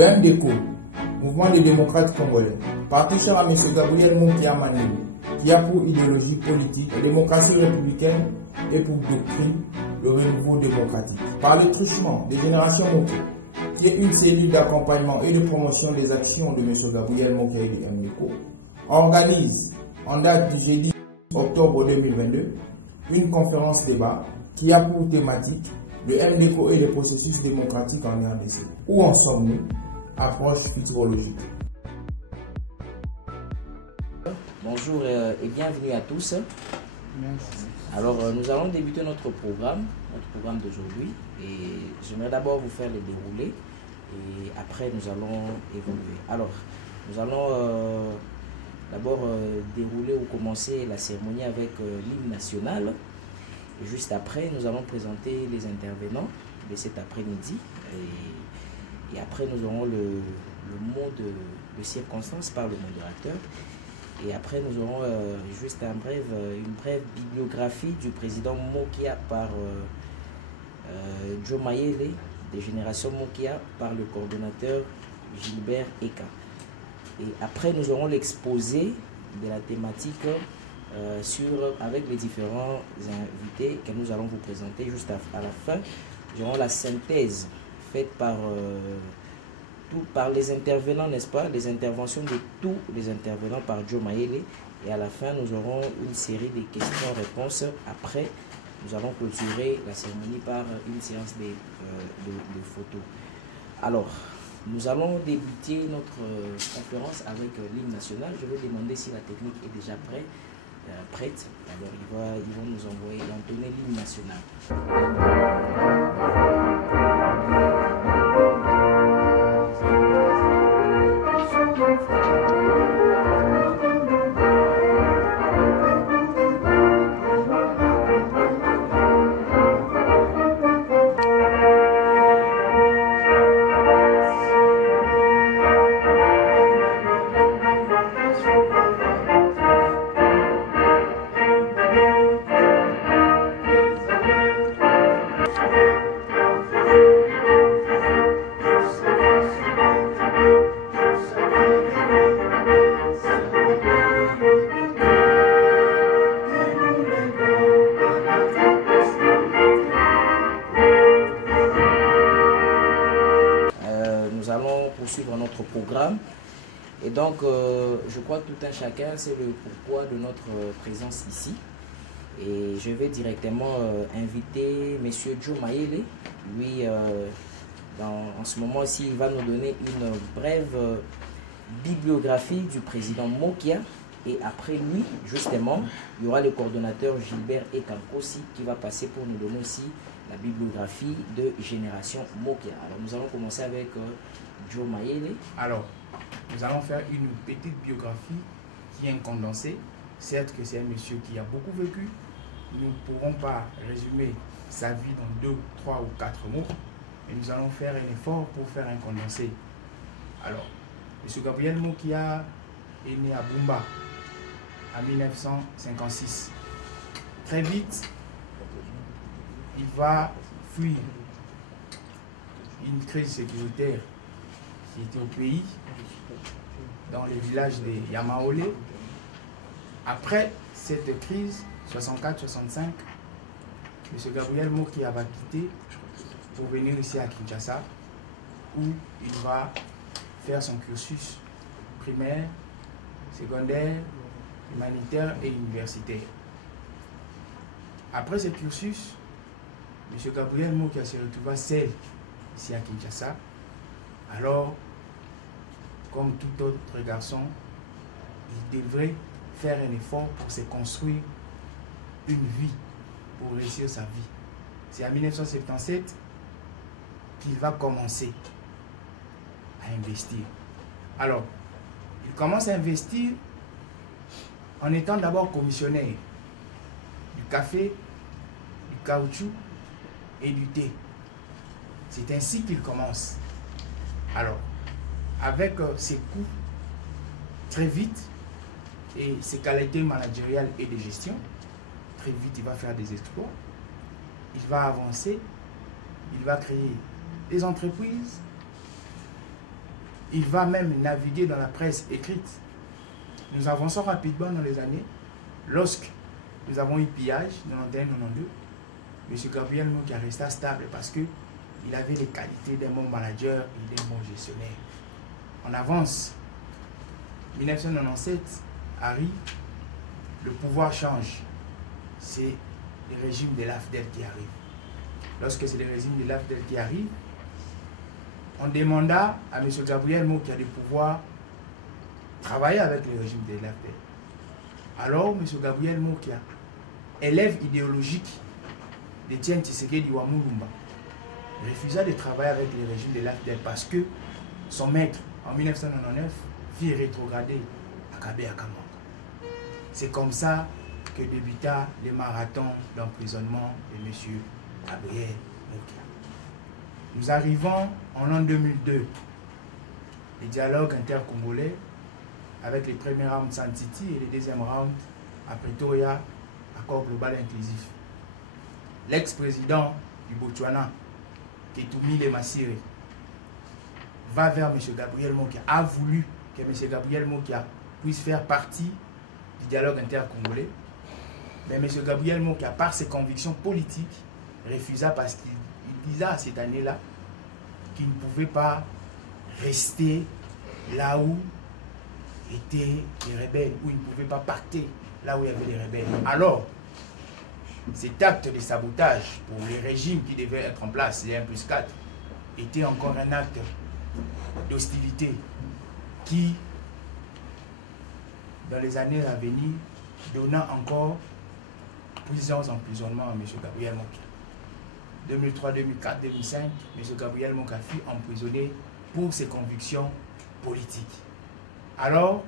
Le MDCO, Mouvement des démocrates congolais, parti cher à M. Gabriel Mokia Manilé, qui a pour idéologie politique la démocratie républicaine et pour doctrine le renouveau démocratique. Par le truchement des générations Mokia, qui est une cellule d'accompagnement et de promotion des actions de M. Gabriel Mokia et du MDCO, organise en date du jeudi octobre 2022 une conférence débat qui a pour thématique le MDCO et les processus démocratiques en RDC. Où en sommes-nous? Approche futurologique. Bonjour et bienvenue à tous. Merci. Alors nous allons débuter notre programme d'aujourd'hui, et j'aimerais d'abord vous faire le déroulé et après nous allons évoluer. Alors nous allons d'abord dérouler ou commencer la cérémonie avec l'hymne national, et juste après nous allons présenter les intervenants de cet après-midi, et après nous aurons le mot de circonstance par le modérateur. Et après, nous aurons juste une brève bibliographie du président Mokia par Joe Mayele, des générations Mokia par le coordonnateur Gilbert Eka. Et après, nous aurons l'exposé de la thématique avec les différents invités que nous allons vous présenter juste à la fin. Nous aurons la synthèse faite par les intervenants, n'est-ce pas, les interventions de tous les intervenants par Joe Mayele, et à la fin nous aurons une série de questions-réponses. Après nous allons clôturer la cérémonie par une séance de photos. Alors nous allons débuter notre conférence avec l'hymne national. Je vais demander si la technique est déjà prête. Alors ils vont nous envoyer entonner l'hymne national. Poursuivre notre programme, et donc je crois que tout un chacun sait le pourquoi de notre présence ici, et je vais directement inviter monsieur Joe Mayele. Lui en ce moment ci il va nous donner une brève bibliographie du président Mokia, et après lui justement il y aura le coordonnateur Gilbert Ekankosi qui va passer pour nous donner aussi la bibliographie de Génération Mokia. Alors nous allons commencer avec Joe Mayele. Alors, nous allons faire une petite biographie qui est un condensé. Certes que c'est un monsieur qui a beaucoup vécu. Nous ne pourrons pas résumer sa vie dans 2, 3 ou 4 mots. Mais nous allons faire un effort pour faire un condensé. Alors, monsieur Gabriel Mokia est né à Bumba en 1956. Très vite, il va fuir une crise sécuritaire qui était au pays, dans le village de Yamaolé. Après cette crise, 64-65, M. Gabriel Mokia va quitter pour venir ici à Kinshasa, où il va faire son cursus primaire, secondaire, humanitaire et universitaire. Après ce cursus, M. Gabriel Mokia se retrouva seul ici à Kinshasa. Alors, comme tout autre garçon, il devrait faire un effort pour se construire une vie, pour réussir sa vie. C'est en 1977 qu'il va commencer à investir. Alors, il commence à investir en étant d'abord commissionnaire du café, du caoutchouc et du thé. C'est ainsi qu'il commence. Alors, avec ses coûts très vite et ses qualités managériales et de gestion, très vite il va faire des exploits, il va avancer, il va créer des entreprises, il va même naviguer dans la presse écrite. Nous avançons rapidement dans les années. Lorsque nous avons eu pillage, 91-92, M. Gabriel Mokia resta stable parce qu'il avait les qualités d'un bon manager et d'un bon gestionnaire. On avance. 1997 arrive, le pouvoir change. C'est le régime de l'AFDEL qui arrive. Lorsque c'est le régime de l'AFDEL qui arrive, on demanda à M. Gabriel Mokia de pouvoir travailler avec le régime de l'AFDEL. Alors, M. Gabriel Mokia, élève idéologique d'Étienne Tshisekedi Wamulumba, refusa de travailler avec le régime de l'AFDEL parce que son maître, en 1999, fit rétrograder Akabe Akamanga. C'est comme ça que débuta le marathon d'emprisonnement de M. Gabriel Mokia. Nous arrivons en l'an 2002. Le dialogue intercongolais avec les premiers rounds Santiti et les deuxièmes rounds à Pretoria, accord global inclusif. L'ex-président du Botswana, Ketumile Masire, va vers M. Gabriel Mokia, a voulu que M. Gabriel Mokia puisse faire partie du dialogue intercongolais. Mais M. Gabriel Mokia, par ses convictions politiques, refusa parce qu'il disait à cette année-là qu'il ne pouvait pas rester là où étaient les rebelles, où il ne pouvait pas partir là où il y avait les rebelles. Alors, cet acte de sabotage pour les régimes qui devaient être en place, les 1+4, était encore un acte d'hostilité qui, dans les années à venir, donna encore plusieurs emprisonnements à M. Gabriel Mokia. 2003, 2004, 2005, M. Gabriel Mokia fut emprisonné pour ses convictions politiques. Alors,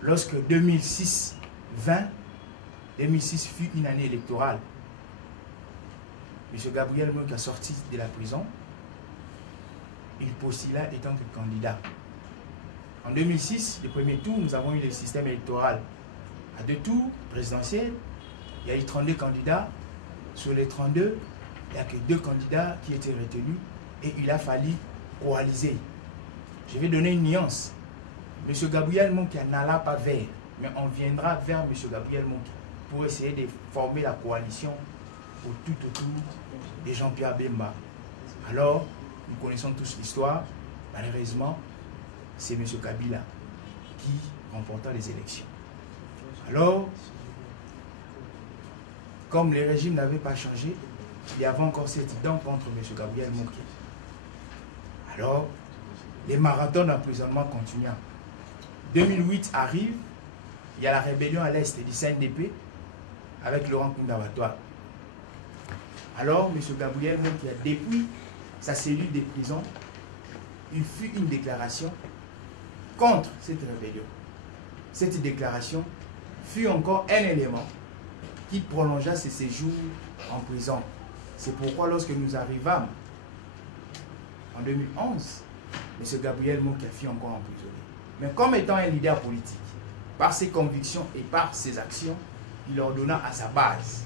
lorsque 2006 fut une année électorale, M. Gabriel Mokia sorti de la prison, il postula étant que candidat. En 2006, le premier tour, nous avons eu le système électoral à 2 tours présidentiels. Il y a eu 32 candidats. Sur les 32, il n'y a que 2 candidats qui étaient retenus et il a fallu coaliser. Je vais donner une nuance. M. Gabriel Mokia n'alla pas vers, mais on viendra vers M. Gabriel Mokia pour essayer de former la coalition tout autour de Jean-Pierre Bemba. Alors, nous connaissons tous l'histoire. Malheureusement, c'est M. Kabila qui remporta les élections. Alors, comme les régimes n'avaient pas changé, il y avait encore cette dent contre M. Gabriel Mokia. Alors, les marathons d'emprisonnement continuent. 2008 arrive, il y a la rébellion à l'est du CNDP avec Laurent Kunda-Watoa. Alors, M. Gabriel Mokia, depuis sa cellule de prison, il fut une déclaration contre cette rébellion. Cette déclaration fut encore un élément qui prolongea ses séjours en prison. C'est pourquoi lorsque nous arrivâmes en 2011, M. Gabriel Mokia fut encore emprisonné. Mais comme étant un leader politique, par ses convictions et par ses actions, il ordonna à sa base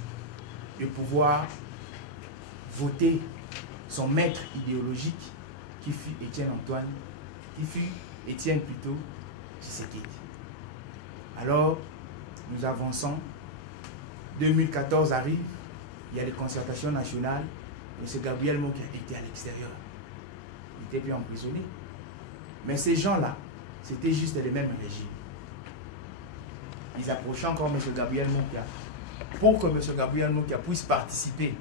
de pouvoir voter son maître idéologique qui fut Étienne Tshisekedi. Alors, nous avançons. 2014 arrive, il y a les concertations nationales. M. Gabriel Mokia était à l'extérieur. Il était bien emprisonné. Mais ces gens-là, c'était juste les mêmes régimes. Ils approchaient encore M. Gabriel Mokia pour que M. Gabriel Mokia puisse participer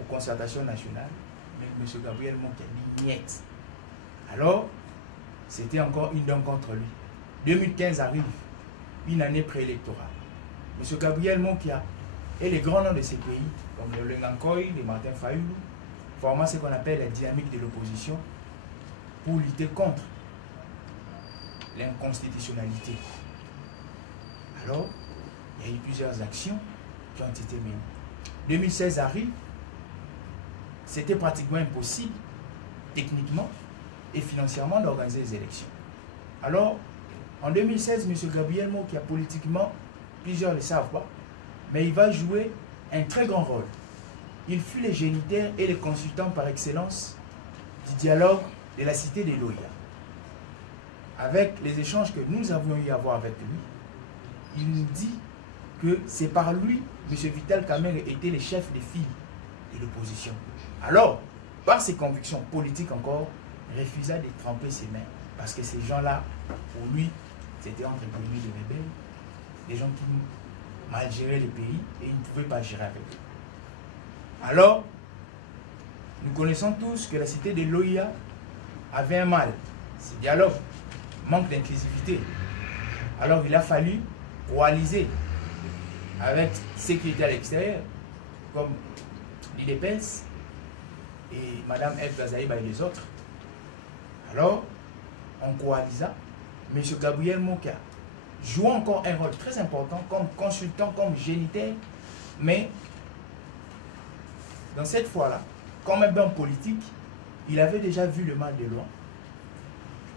aux concertations nationales. Mais M. Gabriel Mokia dit niet. Alors, c'était encore une dent contre lui. 2015 arrive, une année préélectorale. M. Gabriel Mokia et les grands noms de ces pays, comme le Lengankoy, le Martin Fayulu, forment ce qu'on appelle la dynamique de l'opposition pour lutter contre l'inconstitutionnalité. Alors, il y a eu plusieurs actions qui ont été menées. 2016 arrive, c'était pratiquement impossible, techniquement et financièrement, d'organiser les élections. Alors, en 2016, M. Gabriel Mokia, politiquement, plusieurs ne le savent pas, mais il va jouer un très grand rôle. Il fut le géniteur et le consultant par excellence du dialogue de la cité de Loya. avec les échanges que nous avions eu à avoir avec lui, il nous dit que c'est par lui, M. Vital Kamerhe était le chef des files de l'opposition. Alors, par ses convictions politiques encore, il refusa de tremper ses mains. Parce que ces gens-là, pour lui, c'était entre guillemets des rebelles, des gens qui mal géraient le pays et il ne pouvait pas gérer avec eux. Alors, nous connaissons tous que la cité de Loya avait un mal, c'est dialogue, manque d'inclusivité. Alors il a fallu coaliser avec ceux qui étaient à l'extérieur, comme l'IDPS et Mme F. Gazaïba et les autres. Alors, on coalisa. M. Gabriel Mokia joue encore un rôle très important comme consultant, comme géniteur, mais dans cette fois-là, comme un bon politique, il avait déjà vu le mal de loin.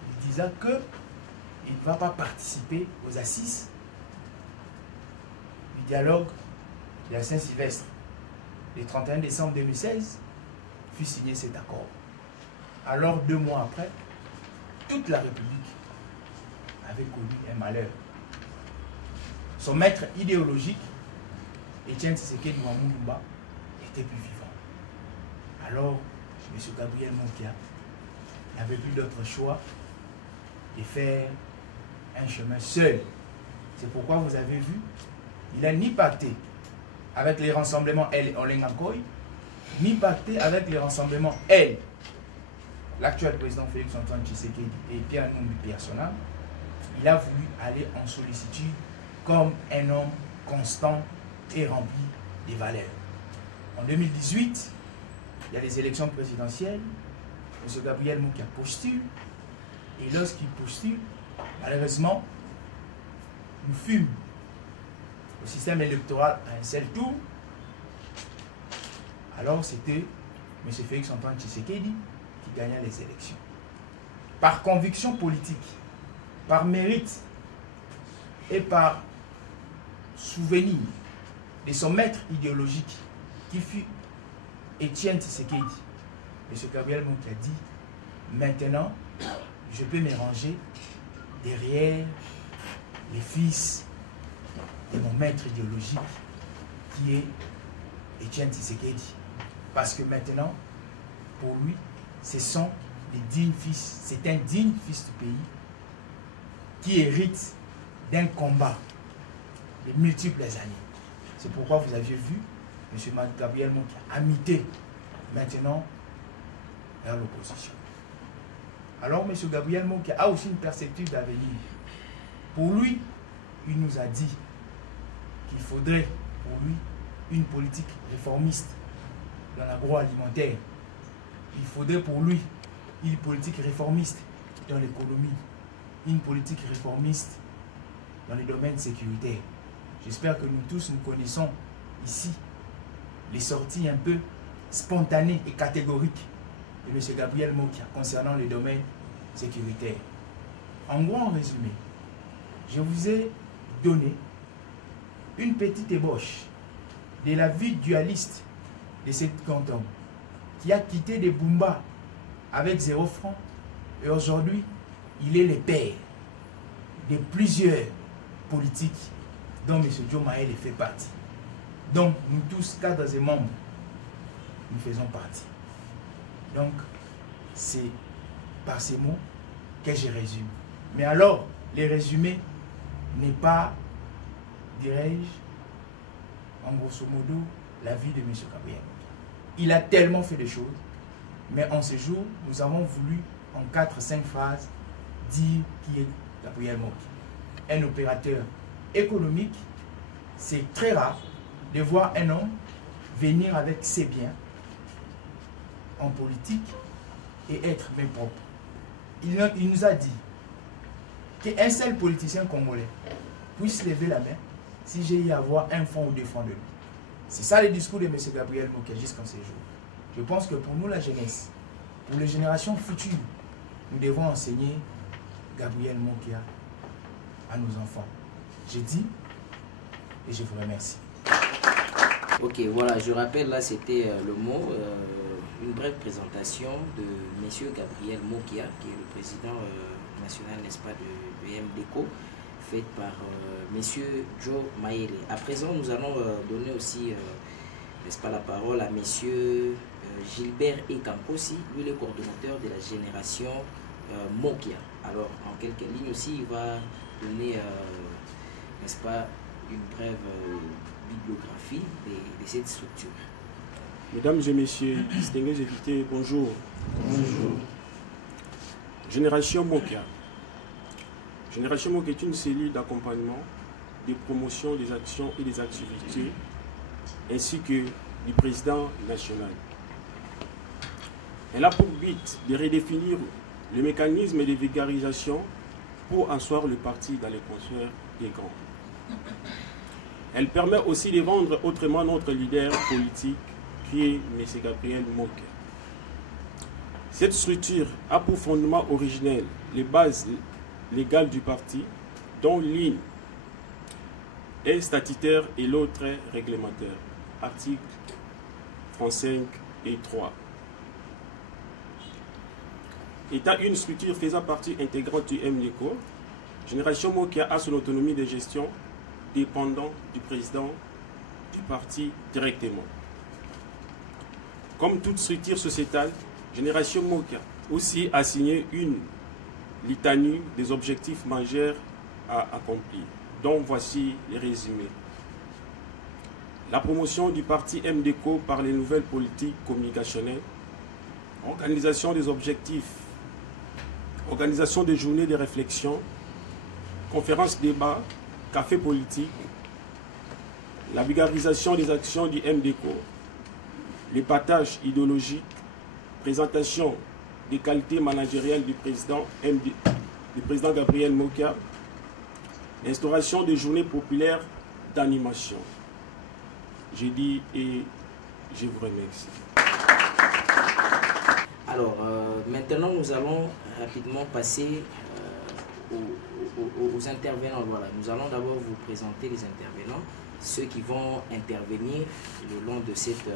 Il disait qu'il ne va pas participer aux assises du dialogue de la Saint-Sylvestre. Le 31 décembre 2016 fut signé cet accord. Alors, 2 mois après, toute la République avait connu un malheur. Son maître idéologique, Etienne Tshisekedi Lumumba, était plus vivant. Alors, M. Gabriel Mokia n'avait plus d'autre choix de faire un chemin seul. C'est pourquoi vous avez vu, il n'a ni pacté avec les rassemblements L en Lengakoy, ni pacté avec les rassemblements L. L'actuel président Félix-Antoine Tshisekedi et Pierre Numbi Persona, il a voulu aller en sollicitude comme un homme constant et rempli des valeurs. En 2018, il y a les élections présidentielles, M. Gabriel Mokia postule, et lorsqu'il postule, malheureusement, nous fûmes au système électoral à un seul tour. Alors c'était M. Félix-Antoine Tshisekedi qui gagna les élections. Par conviction politique, par mérite et par souvenir de son maître idéologique qui fut Etienne Tshisekedi, M. Gabriel Mokia dit, maintenant, je peux me ranger derrière les fils de mon maître idéologique qui est Etienne Tshisekedi. Parce que maintenant, pour lui, ce sont des dignes fils, c'est un digne fils du pays qui hérite d'un combat de multiples années. C'est pourquoi vous aviez vu M. Gabriel Mokia amité maintenant vers l'opposition. Alors M. Gabriel Mokia a aussi une perspective d'avenir. Pour lui, il nous a dit qu'il faudrait pour lui une politique réformiste dans l'agroalimentaire. Il faudrait pour lui une politique réformiste dans l'économie, une politique réformiste dans les domaines sécuritaires. J'espère que nous tous nous connaissons ici les sorties un peu spontanées et catégoriques de M. Gabriel Mokia concernant les domaines sécuritaires. En gros, en résumé, je vous ai donné une petite ébauche de la vie dualiste de cet grand homme qui a quitté des Bumba avec 0 francs et aujourd'hui, il est le père de plusieurs politiques dont M. Joe Maël fait partie. Donc, nous tous, cadres et membres, nous faisons partie. Donc, c'est par ces mots que je résume. Mais alors, les résumés n'est pas, dirais-je, en grosso modo, la vie de M. Gabriel. Il a tellement fait de choses, mais en ce jour, nous avons voulu, en 4-5 phrases, dire qui est Gabriel Mokia. Un opérateur économique, c'est très rare de voir un homme venir avec ses biens en politique et être main propre. Il nous a dit qu'un seul politicien congolais puisse lever la main si j'ai y avoir un franc ou 2 francs de lui. C'est ça le discours de M. Gabriel Mokia jusqu'en ce jour. Je pense que pour nous, la jeunesse, pour les générations futures, nous devons enseigner Gabriel Mokia à nos enfants. J'ai dit et je vous remercie. Ok, voilà, je rappelle, là c'était le mot, une brève présentation de M. Gabriel Mokia, qui est le président national, n'est-ce pas, de MDECO, faite par Monsieur Joe Mayele. À présent, nous allons donner aussi, n'est-ce pas, la parole à Monsieur Gilbert Ekamposi, lui le coordonnateur de la génération Mokia. Alors, en quelques lignes aussi, il va donner, n'est-ce pas, une brève bibliographie de cette structure. Mesdames et messieurs, distingués invités, bonjour. Bonjour. Génération Mokia. Génération Mokia est une cellule d'accompagnement, de promotion des actions et des activités, ainsi que du président national. Elle a pour but de redéfinir le mécanisme de vulgarisation pour asseoir le parti dans les concerts des grands. Elle permet aussi de vendre autrement notre leader politique, qui est M. Gabriel Mokia. Cette structure a pour fondement originel les bases légales du parti, dont l'une est statutaire et l'autre est réglementaire. Articles 35 et 3. État une structure faisant partie intégrante du MDECO, Génération Mokia a son autonomie de gestion dépendant du président du parti directement. Comme toute structure sociétale, Génération Mokia aussi a signé une litanie des objectifs majeurs à accomplir, dont voici les résumés. La promotion du parti MDECO par les nouvelles politiques communicationnelles, organisation des objectifs, organisation des journées de réflexion, conférences débats, café politique, la vulgarisation des actions du MDECO, les partages idéologiques, présentation des qualités managériales du président Gabriel Mokia, l'instauration des journées populaires d'animation. J'ai dit et je vous remercie. Alors, maintenant, nous allons rapidement passer aux intervenants. Voilà. Nous allons d'abord vous présenter les intervenants, ceux qui vont intervenir le long de cette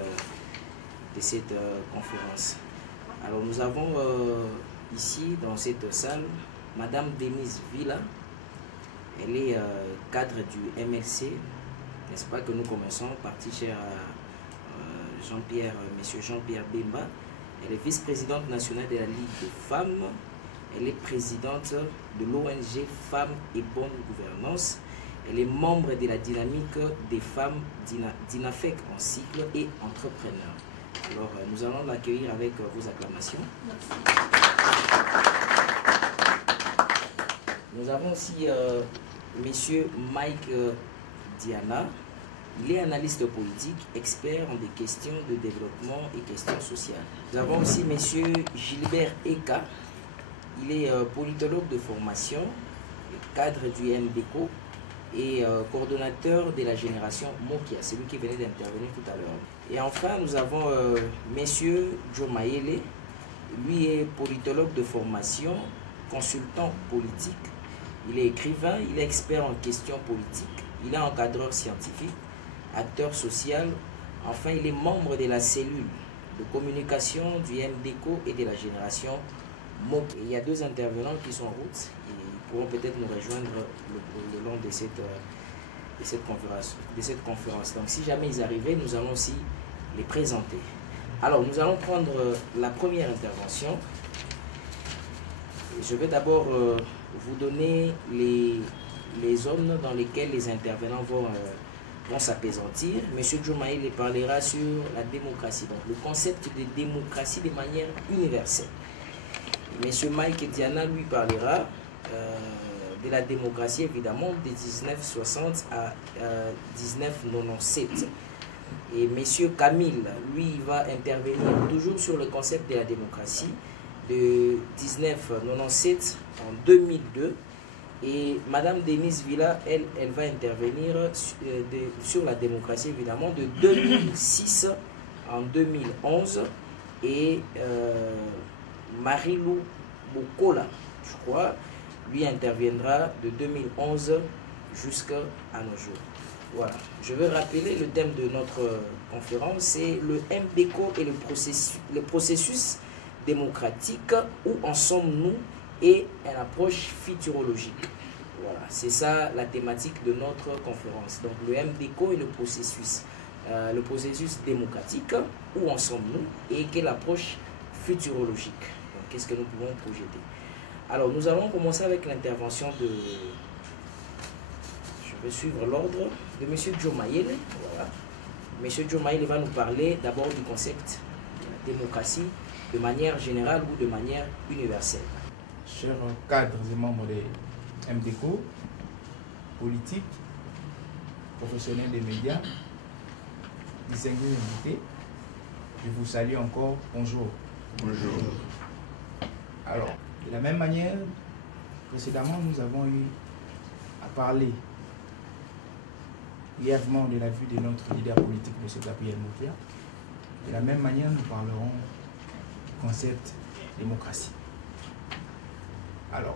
conférence. Alors, nous avons ici, dans cette salle, Madame Denise Villa. Elle est cadre du MLC, n'est-ce pas, que nous commençons, parti cher à Monsieur Jean-Pierre Bemba. Elle est vice-présidente nationale de la Ligue des femmes. Elle est présidente de l'ONG Femmes et Bonne Gouvernance. Elle est membre de la dynamique des femmes d'INAFEC en cycle et entrepreneur. Alors, nous allons l'accueillir avec vos acclamations. Merci. Nous avons aussi Monsieur Mike Diana. Il est analyste politique, expert en des questions de développement et questions sociales. Nous avons aussi Monsieur Gilbert Eka. Il est politologue de formation, cadre du MDECO et coordonnateur de la génération Mokia, c'est lui qui venait d'intervenir tout à l'heure. Et enfin, nous avons Monsieur Joe Mayele. Lui est politologue de formation, consultant politique. Il est écrivain, il est expert en questions politiques, il est encadreur scientifique, acteur social. Enfin, il est membre de la cellule de communication du MDECO et de la génération Mokia. Il y a deux intervenants qui sont en route et ils pourront peut-être nous rejoindre le long de cette conférence. Donc, si jamais ils arrivaient, nous allons aussi les présenter. Alors, nous allons prendre la première intervention. Je vais d'abord vous donner les zones dans lesquelles les intervenants vont s'apaisantir. Monsieur Joe Mayele parlera sur la démocratie, donc le concept de démocratie de manière universelle. Monsieur Mike Diana, lui, parlera de la démocratie, évidemment, de 1960 à 1997. Et Monsieur Camille, lui, il va intervenir toujours sur le concept de la démocratie de 1997 en 2002. Et Madame Denise Villa, elle va intervenir sur la démocratie, évidemment, de 2006 en 2011. Et Marie-Lou Bokola, je crois, lui interviendra de 2011 jusqu'à nos jours. Voilà, je vais rappeler le thème de notre conférence, c'est le MDECO et le processus démocratique. Où en sommes-nous et une approche futurologique. Voilà, c'est ça la thématique de notre conférence. Donc le MDECO et le processus démocratique, où en sommes-nous et quelle approche futurologique. Donc qu'est-ce que nous pouvons projeter? Alors nous allons commencer avec l'intervention de, je vais suivre l'ordre, de M. Joe Mayele. Voilà. M. Joe Mayele va nous parler d'abord du concept de la démocratie de manière générale ou de manière universelle. Chers cadres et membres des MDECO, politiques, professionnels des médias, distingués invités, je vous salue encore. Bonjour. Bonjour. Alors, de la même manière, précédemment, nous avons eu à parler brièvement de la vue de notre leader politique, M. Gabriel Moukia. De la même manière, nous parlerons du concept démocratie. Alors,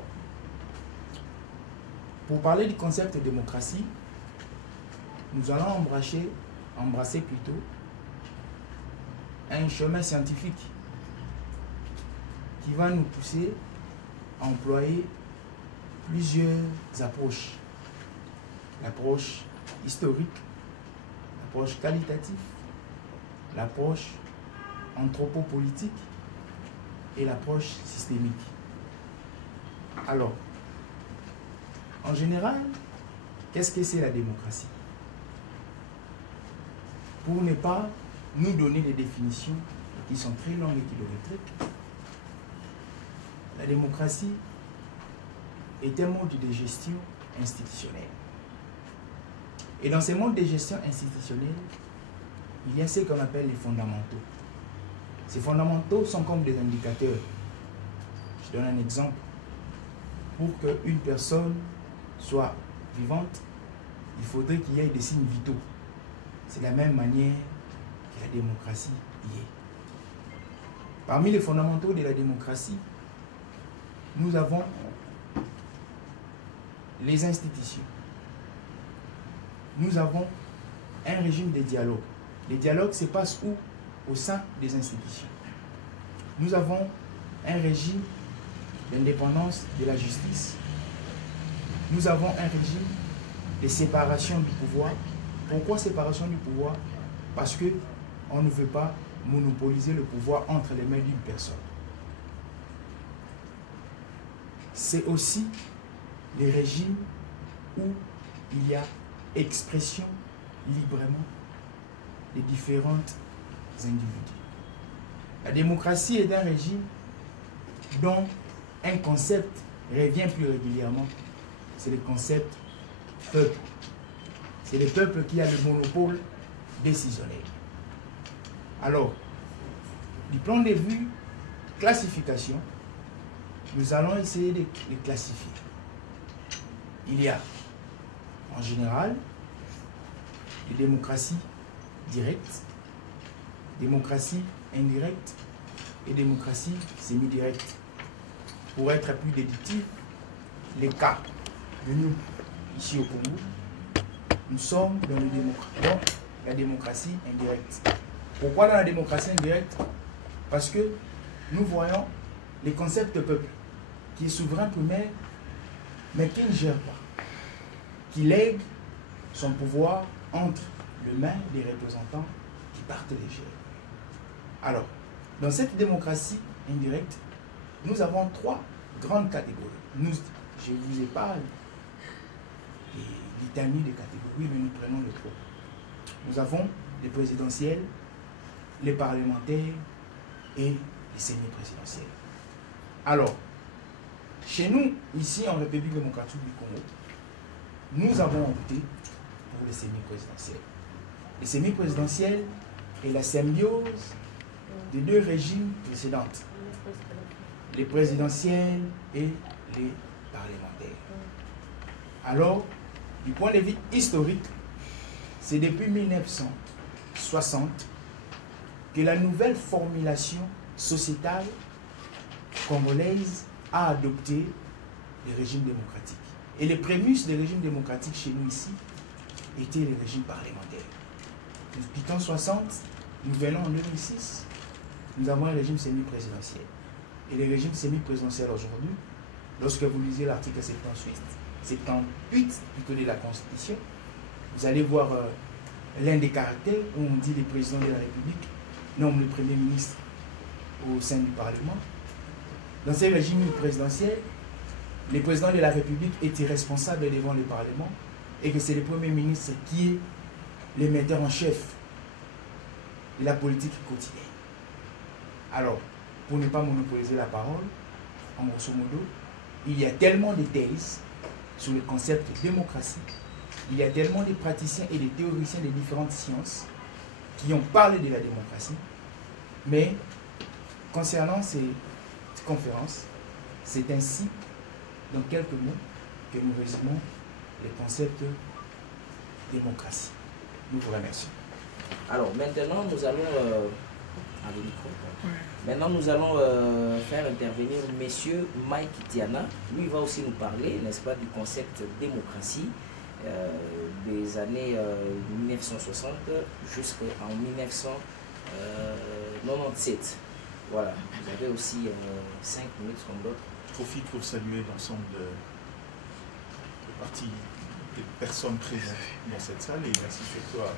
pour parler du concept de démocratie, nous allons embrasser plutôt un chemin scientifique qui va nous pousser à employer plusieurs approches. L'approche historique, l'approche qualitative, l'approche anthropopolitique et l'approche systémique. Alors, en général, qu'est-ce que c'est la démocratie? Pour ne pas nous donner des définitions qui sont très longues et kilométriques, la démocratie est un mode de gestion institutionnelle. Et dans ces modes de gestion institutionnelle, il y a ce qu'on appelle les fondamentaux. Ces fondamentaux sont comme des indicateurs. Je donne un exemple. Pour qu'une personne soit vivante, il faudrait qu'il y ait des signes vitaux. C'est de la même manière que la démocratie y est. Parmi les fondamentaux de la démocratie, nous avons les institutions. Nous avons un régime de dialogue. Les dialogues se passent où? Au sein des institutions. Nous avons un régime d'indépendance de la justice. Nous avons un régime de séparation du pouvoir. Pourquoi séparation du pouvoir? Parce qu'on ne veut pas monopoliser le pouvoir entre les mains d'une personne. C'est aussi les régimes où il y a expression librement des différentes individus. La démocratie est un régime dont un concept revient plus régulièrement, c'est le concept peuple. C'est le peuple qui a le monopole décisionnel. Alors, du plan de vue classification, nous allons essayer de les classifier. Il y a, en général, des démocraties directes, démocratie indirecte et démocratie semi-directe. Pour être plus déductif, les cas de nous, ici au Congo, nous sommes dans la démocratie indirecte. Pourquoi dans la démocratie indirecte? Parce que nous voyons les concepts de peuple, qui est souverain primaire, mais qui ne gère pas, qui lègue son pouvoir entre les mains des représentants qui partent les gérer. Alors, dans cette démocratie indirecte, nous avons trois grandes catégories. Je vous épargne des litanies de catégories, mais nous prenons les trois. Nous avons les présidentielles, les parlementaires et les semi-présidentielles. Alors, chez nous, ici en République démocratique du Congo, nous avons opté pour les semi-présidentielles. Les semi-présidentielles est la symbiose des deux régimes précédents, les présidentielles et les parlementaires. Alors, du point de vue historique, c'est depuis 1960 que la nouvelle formulation sociétale congolaise a adopté les régimes démocratiques. Et les prémices des régimes démocratiques chez nous ici étaient les régimes parlementaires. Depuis 1960, nous venons en 2006, nous avons un régime semi-présidentiel. Et le régime semi-présidentiel aujourd'hui lorsque vous lisez l'article 78 plutôt de la Constitution, vous allez voir l'un des caractères où on dit le président de la République nomme le Premier ministre au sein du Parlement. Dans ce régime présidentiel, le président de la République est irresponsable devant le Parlement et que c'est le Premier ministre qui est le metteur en chef de la politique quotidienne. Alors, pour ne pas monopoliser la parole, en grosso modo, il y a tellement de thèses sur le concept de démocratie, il y a tellement de praticiens et de théoriciens de différentes sciences qui ont parlé de la démocratie, mais concernant cette conférence, c'est ainsi, dans quelques mots, que nous résumons le concept de démocratie. Nous vous remercions. Alors maintenant, nous allons Maintenant, nous allons faire intervenir M. Mike Tiana. Lui, il va aussi nous parler, n'est-ce pas, du concept démocratie des années 1960 jusqu'en 1997. Voilà, vous avez aussi 5 minutes comme d'autres. Je profite pour saluer l'ensemble des personnes présentes dans cette salle et merci surtout à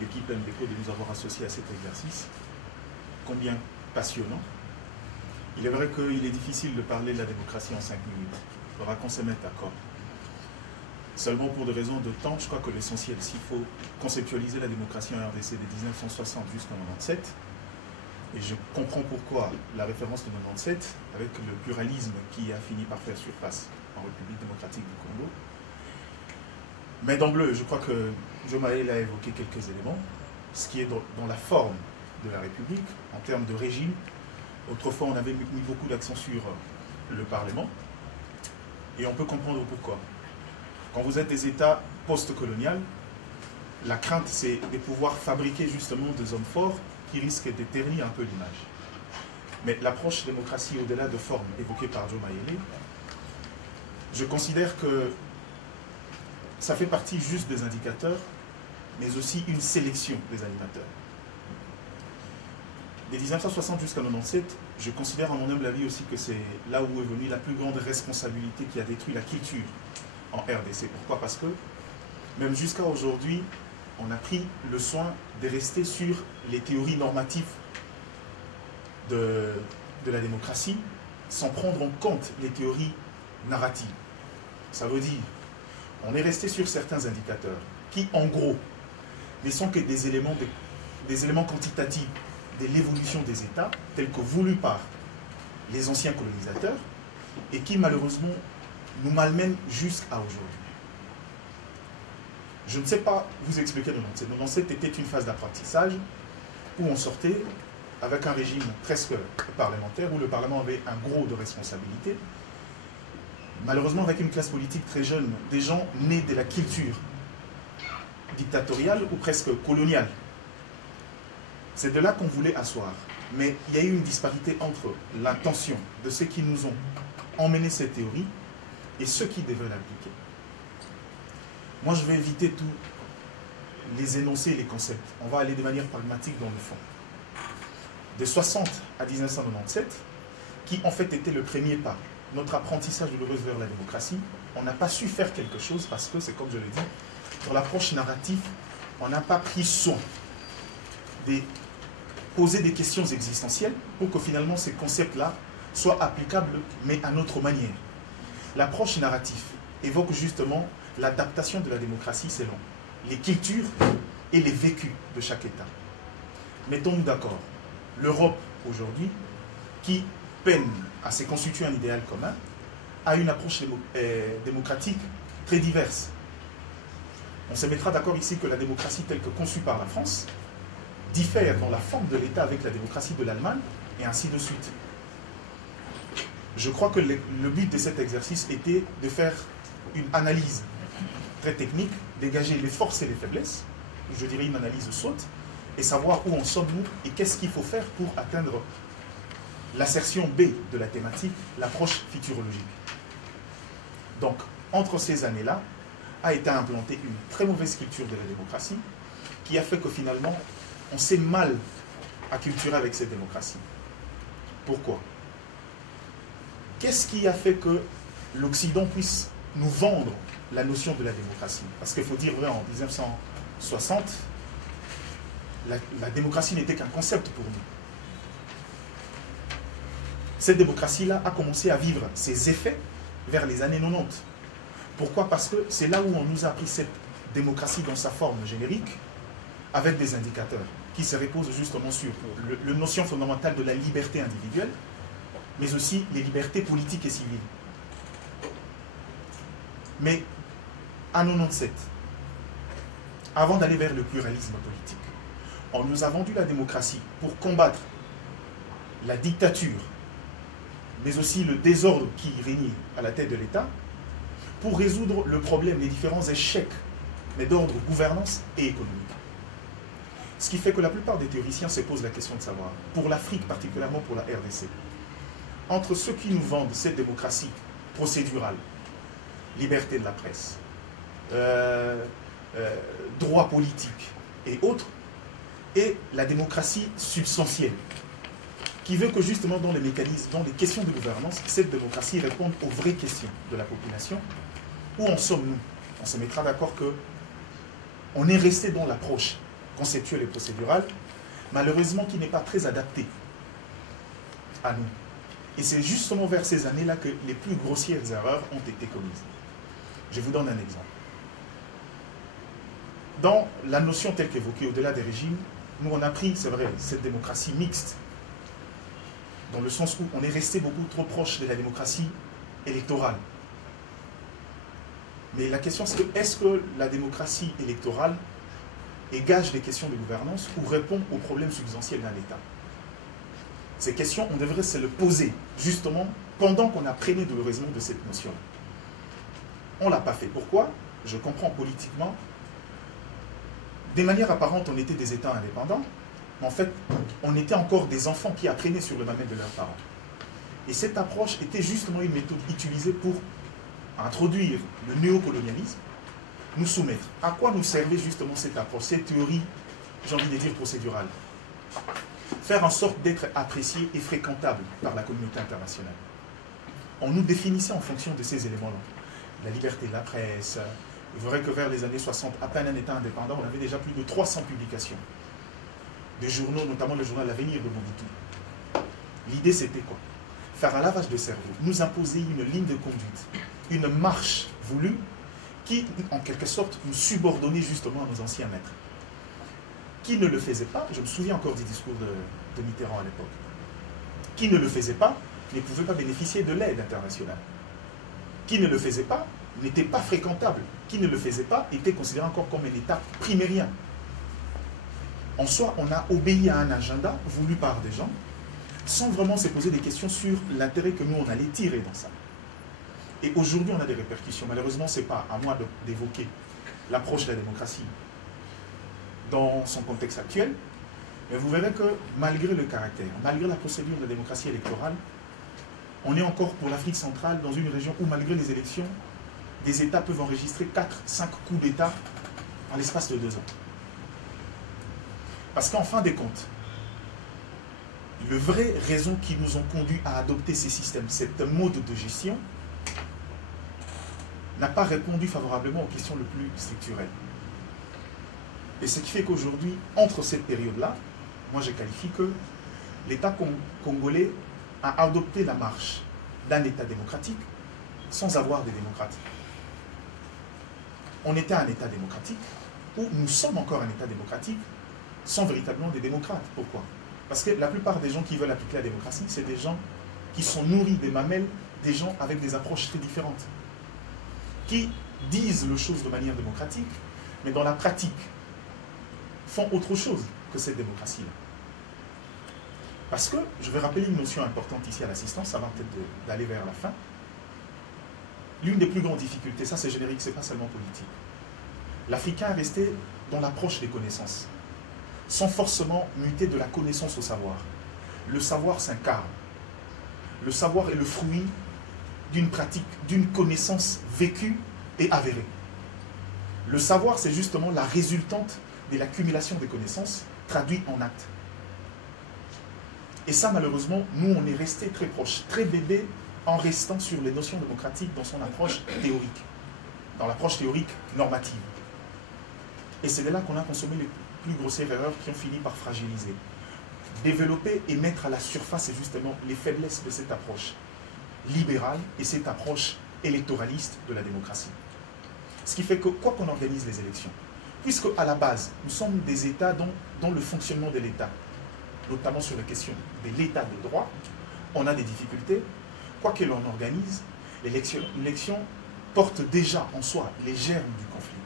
l'équipe MDECO de nous avoir associés à cet exercice. Combien passionnant. Il est vrai qu'il est difficile de parler de la démocratie en 5 minutes. Il faudra qu'on se mette d'accord. Seulement pour des raisons de temps, je crois que l'essentiel, s'il faut conceptualiser la démocratie en RDC de 1960 jusqu'en 97, et je comprends pourquoi la référence de 97, avec le pluralisme qui a fini par faire surface en République démocratique du Congo. Mais d'emblée, je crois que Jo Maël a évoqué quelques éléments. Ce qui est dans la forme de la République, en termes de régime. Autrefois, on avait mis beaucoup d'accent sur le Parlement. Et on peut comprendre pourquoi. Quand vous êtes des États post-coloniaux, la crainte, c'est de pouvoir fabriquer justement des hommes forts qui risquent de ternir un peu l'image. Mais l'approche démocratie au-delà de forme évoquée par Jo Maël, je considère que ça fait partie juste des indicateurs, mais aussi une sélection des animateurs. De 1960 jusqu'à 1997, je considère à mon humble avis aussi que c'est là où est venue la plus grande responsabilité qui a détruit la culture en RDC. Pourquoi? Parce que même jusqu'à aujourd'hui, on a pris le soin de rester sur les théories normatives de la démocratie sans prendre en compte les théories narratives. Ça veut dire, on est resté sur certains indicateurs qui, en gros, ne sont que des éléments quantitatifs de l'évolution des États, tels que voulus par les anciens colonisateurs, et qui malheureusement nous malmènent jusqu'à aujourd'hui. Je ne sais pas vous expliquer 97. 97 était une phase d'apprentissage où on sortait avec un régime presque parlementaire, où le Parlement avait un gros de responsabilités, malheureusement avec une classe politique très jeune, des gens nés de la culture dictatoriale ou presque coloniale. C'est de là qu'on voulait asseoir. Mais il y a eu une disparité entre l'intention de ceux qui nous ont emmené cette théorie et ceux qui devaient l'appliquer. Moi, je vais éviter tous les énoncés et les concepts. On va aller de manière pragmatique dans le fond. De 60 à 1997, qui en fait était le premier pas, notre apprentissage douloureux vers la démocratie, on n'a pas su faire quelque chose parce que, c'est comme je l'ai dit, dans l'approche narrative, on n'a pas pris soin de poser des questions existentielles pour que finalement ces concepts-là soient applicables, mais à notre manière. L'approche narrative évoque justement l'adaptation de la démocratie selon les cultures et les vécus de chaque État. Mettons-nous d'accord, l'Europe aujourd'hui, qui peine à se constituer un idéal commun, a une approche démocratique très diverse. On se mettra d'accord ici que la démocratie telle que conçue par la France diffère dans la forme de l'État avec la démocratie de l'Allemagne, et ainsi de suite. Je crois que le but de cet exercice était de faire une analyse très technique, dégager les forces et les faiblesses, je dirais une analyse SWOT, et savoir où en sommes-nous et qu'est-ce qu'il faut faire pour atteindre l'assertion B de la thématique, l'approche futurologique. Donc, entre ces années-là, a été implantée une très mauvaise culture de la démocratie qui a fait que finalement, on s'est mal acculturé avec cette démocratie. Pourquoi? qu'est-ce qui a fait que l'Occident puisse nous vendre la notion de la démocratie? Parce qu'il faut dire vrai, en 1960, la démocratie n'était qu'un concept pour nous. Cette démocratie-là a commencé à vivre ses effets vers les années 90. Pourquoi? Parce que c'est là où on nous a appris cette démocratie dans sa forme générique, avec des indicateurs qui se reposent justement sur la notion fondamentale de la liberté individuelle, mais aussi les libertés politiques et civiles. Mais en 97, avant d'aller vers le pluralisme politique, on nous a vendu la démocratie pour combattre la dictature, mais aussi le désordre qui régnait à la tête de l'État, pour résoudre le problème des différents échecs, mais d'ordre gouvernance et économique. Ce qui fait que la plupart des théoriciens se posent la question de savoir, pour l'Afrique, particulièrement pour la RDC, entre ceux qui nous vendent cette démocratie procédurale, liberté de la presse, droit politique et autres, et la démocratie substantielle, qui veut que justement dans les mécanismes, dans les questions de gouvernance, cette démocratie réponde aux vraies questions de la population. Où en sommes-nous? On se mettra d'accord que on est resté dans l'approche conceptuelle et procédurale, malheureusement qui n'est pas très adaptée à nous. Et c'est justement vers ces années-là que les plus grossières erreurs ont été commises. Je vous donne un exemple. Dans la notion telle qu'évoquée au-delà des régimes, nous on a pris, c'est vrai, cette démocratie mixte, dans le sens où on est resté beaucoup trop proche de la démocratie électorale. Mais la question c'est que, est-ce que la démocratie électorale gage des questions de gouvernance ou répond aux problèmes substantiels d'un État? Ces questions, on devrait se les poser, justement, pendant qu'on apprenait douloureusement de cette notion. On ne l'a pas fait. Pourquoi? Je comprends politiquement. Des manières apparentes, on était des États indépendants, mais en fait, on était encore des enfants qui apprenaient sur le mamelle de leurs parents. Et cette approche était justement une méthode utilisée pour introduire le néocolonialisme, nous soumettre. À quoi nous servait justement cette approche, cette théorie, j'ai envie de dire procédurale? Faire en sorte d'être apprécié et fréquentable par la communauté internationale. On nous définissait en fonction de ces éléments-là. La liberté de la presse. Vous verrez que vers les années 60, à peine un État indépendant, on avait déjà plus de 300 publications. Des journaux, notamment le journal L'Avenir de Mobutu. L'idée c'était quoi? Faire un lavage de cerveau, nous imposer une ligne de conduite, une marche voulue qui, en quelque sorte, nous subordonnait justement à nos anciens maîtres. Qui ne le faisait pas, je me souviens encore du discours de Mitterrand à l'époque, qui ne le faisait pas ne pouvait pas bénéficier de l'aide internationale. Qui ne le faisait pas n'était pas fréquentable. Qui ne le faisait pas était considéré encore comme un État primérien. En soi, on a obéi à un agenda voulu par des gens, sans vraiment se poser des questions sur l'intérêt que nous, on allait tirer dans ça. Et aujourd'hui, on a des répercussions. Malheureusement, ce n'est pas à moi d'évoquer l'approche de la démocratie dans son contexte actuel, mais vous verrez que malgré le caractère, malgré la procédure de la démocratie électorale, on est encore pour l'Afrique centrale dans une région où, malgré les élections, des États peuvent enregistrer 4-5 coups d'État en l'espace de 2 ans. Parce qu'en fin des comptes, le vrai raison qui nous ont conduit à adopter ces systèmes, cette mode de gestion, n'a pas répondu favorablement aux questions les plus structurelles. Et ce qui fait qu'aujourd'hui, entre cette période-là, moi je qualifie que l'État congolais a adopté la marche d'un État démocratique sans avoir des démocrates. On était un État démocratique, ou nous sommes encore un État démocratique, sans véritablement des démocrates. Pourquoi? Parce que la plupart des gens qui veulent appliquer la démocratie, c'est des gens qui sont nourris des mamelles, des gens avec des approches très différentes, qui disent les choses de manière démocratique, mais dans la pratique, font autre chose que cette démocratie-là. Parce que, je vais rappeler une notion importante ici à l'assistance, avant peut-être d'aller vers la fin. L'une des plus grandes difficultés, ça c'est générique, c'est pas seulement politique. L'Africain est resté dans l'approche des connaissances, sans forcément muter de la connaissance au savoir. Le savoir s'incarne. Le savoir est le fruit d'une pratique, d'une connaissance vécue et avérée. Le savoir, c'est justement la résultante de l'accumulation des connaissances traduites en actes. Et ça, malheureusement, nous, on est resté très proche, très bébé en restant sur les notions démocratiques dans son approche théorique, dans l'approche théorique normative. Et c'est de là qu'on a consommé les plus grossières erreurs qui ont fini par fragiliser. Développer et mettre à la surface justement les faiblesses de cette approche libérale et cette approche électoraliste de la démocratie. Ce qui fait que quoi qu'on organise les élections, puisque à la base, nous sommes des États dont le fonctionnement de l'État, notamment sur la question de l'État de droit, on a des difficultés. Quoi que l'on organise, l'élection porte déjà en soi les germes du conflit,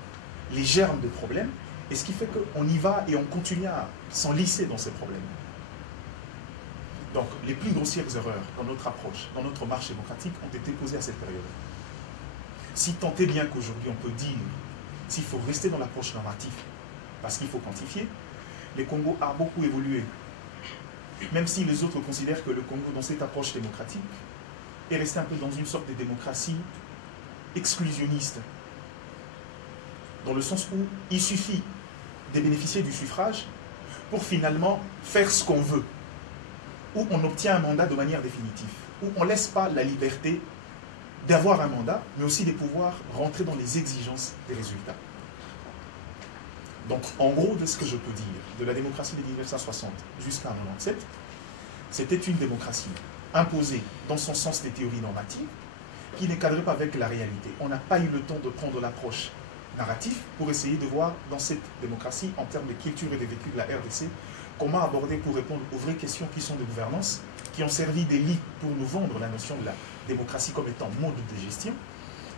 les germes de problèmes, et ce qui fait qu'on y va et on continue à s'enlisser dans ces problèmes. Donc, les plus grossières erreurs dans notre approche, dans notre marche démocratique, ont été posées à cette période. Si tant est bien qu'aujourd'hui on peut dire, s'il faut rester dans l'approche normative, parce qu'il faut quantifier, le Congo a beaucoup évolué. Même si les autres considèrent que le Congo, dans cette approche démocratique, est resté un peu dans une sorte de démocratie exclusionniste, dans le sens où il suffit de bénéficier du suffrage pour finalement faire ce qu'on veut, où on obtient un mandat de manière définitive, où on ne laisse pas la liberté d'avoir un mandat, mais aussi de pouvoir rentrer dans les exigences des résultats. Donc, en gros, de ce que je peux dire, de la démocratie de 1960 jusqu'à 1997, c'était une démocratie imposée dans son sens des théories normatives, qui ne cadrait pas avec la réalité. On n'a pas eu le temps de prendre l'approche narrative pour essayer de voir dans cette démocratie, en termes de culture et de vécu de la RDC, comment aborder pour répondre aux vraies questions qui sont de gouvernance, qui ont servi d'élite pour nous vendre la notion de la démocratie comme étant mode de gestion,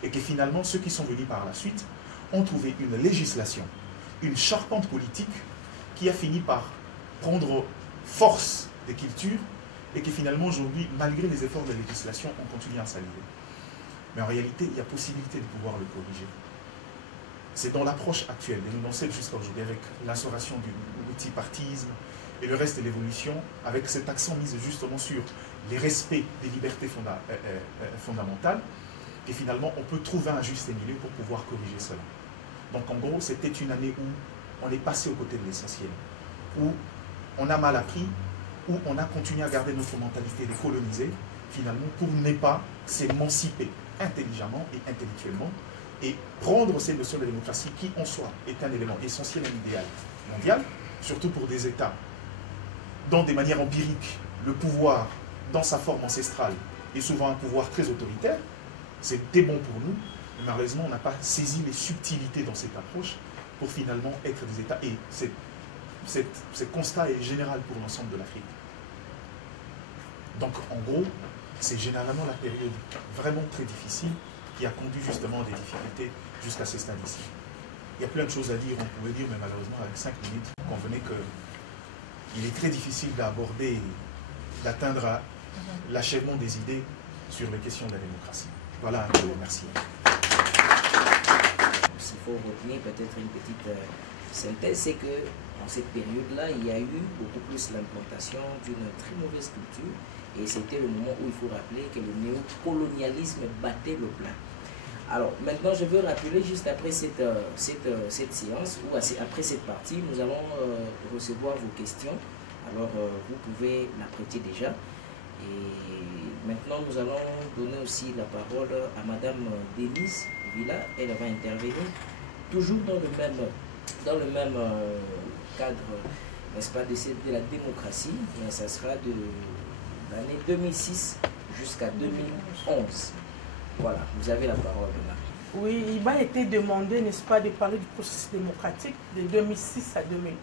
et que finalement, ceux qui sont venus par la suite ont trouvé une législation, une charpente politique qui a fini par prendre force de culture et qui finalement aujourd'hui, malgré les efforts de législation, on continue à s'allier. Mais en réalité, il y a possibilité de pouvoir le corriger. C'est dans l'approche actuelle, de nous lancer jusqu'à aujourd'hui, avec l'instauration du multipartisme et le reste de l'évolution, avec cet accent mis justement sur les respects des libertés fondamentales, et finalement, on peut trouver un juste milieu pour pouvoir corriger cela. Donc en gros, c'était une année où on est passé aux côtés de l'essentiel, où on a mal appris, où on a continué à garder notre mentalité de coloniser, finalement, pour ne pas s'émanciper intelligemment et intellectuellement, et prendre ces notions de démocratie qui, en soi, est un élément essentiel, un idéal mondial, surtout pour des États dont, de manière empirique, le pouvoir, dans sa forme ancestrale, est souvent un pouvoir très autoritaire. C'était bon pour nous, mais malheureusement, on n'a pas saisi les subtilités dans cette approche pour finalement être des États. Et ce constat est général pour l'ensemble de l'Afrique. Donc, en gros, c'est généralement la période vraiment très difficile qui a conduit justement à des difficultés jusqu'à ce stade ici. Il y a plein de choses à dire, on pouvait dire, mais malheureusement, avec 5 minutes, on convenait qu'il est très difficile d'aborder, d'atteindre l'achèvement des idées sur les questions de la démocratie. Voilà un peu, merci. S'il faut retenir peut-être une petite synthèse, c'est que en cette période-là, il y a eu beaucoup plus l'implantation d'une très mauvaise culture, et c'était le moment où il faut rappeler que le néocolonialisme battait le plein. Alors maintenant, je veux rappeler juste après cette séance, ou après cette partie, nous allons recevoir vos questions. Alors vous pouvez la prêter déjà. Et maintenant, nous allons donner aussi la parole à Madame Denise Villa. Elle va intervenir toujours dans le même cadre, n'est-ce pas, de la démocratie, mais ça sera de l'année 2006 jusqu'à 2011. Voilà, vous avez la parole là. Oui, il m'a été demandé, n'est-ce pas, de parler du processus démocratique de 2006 à 2011,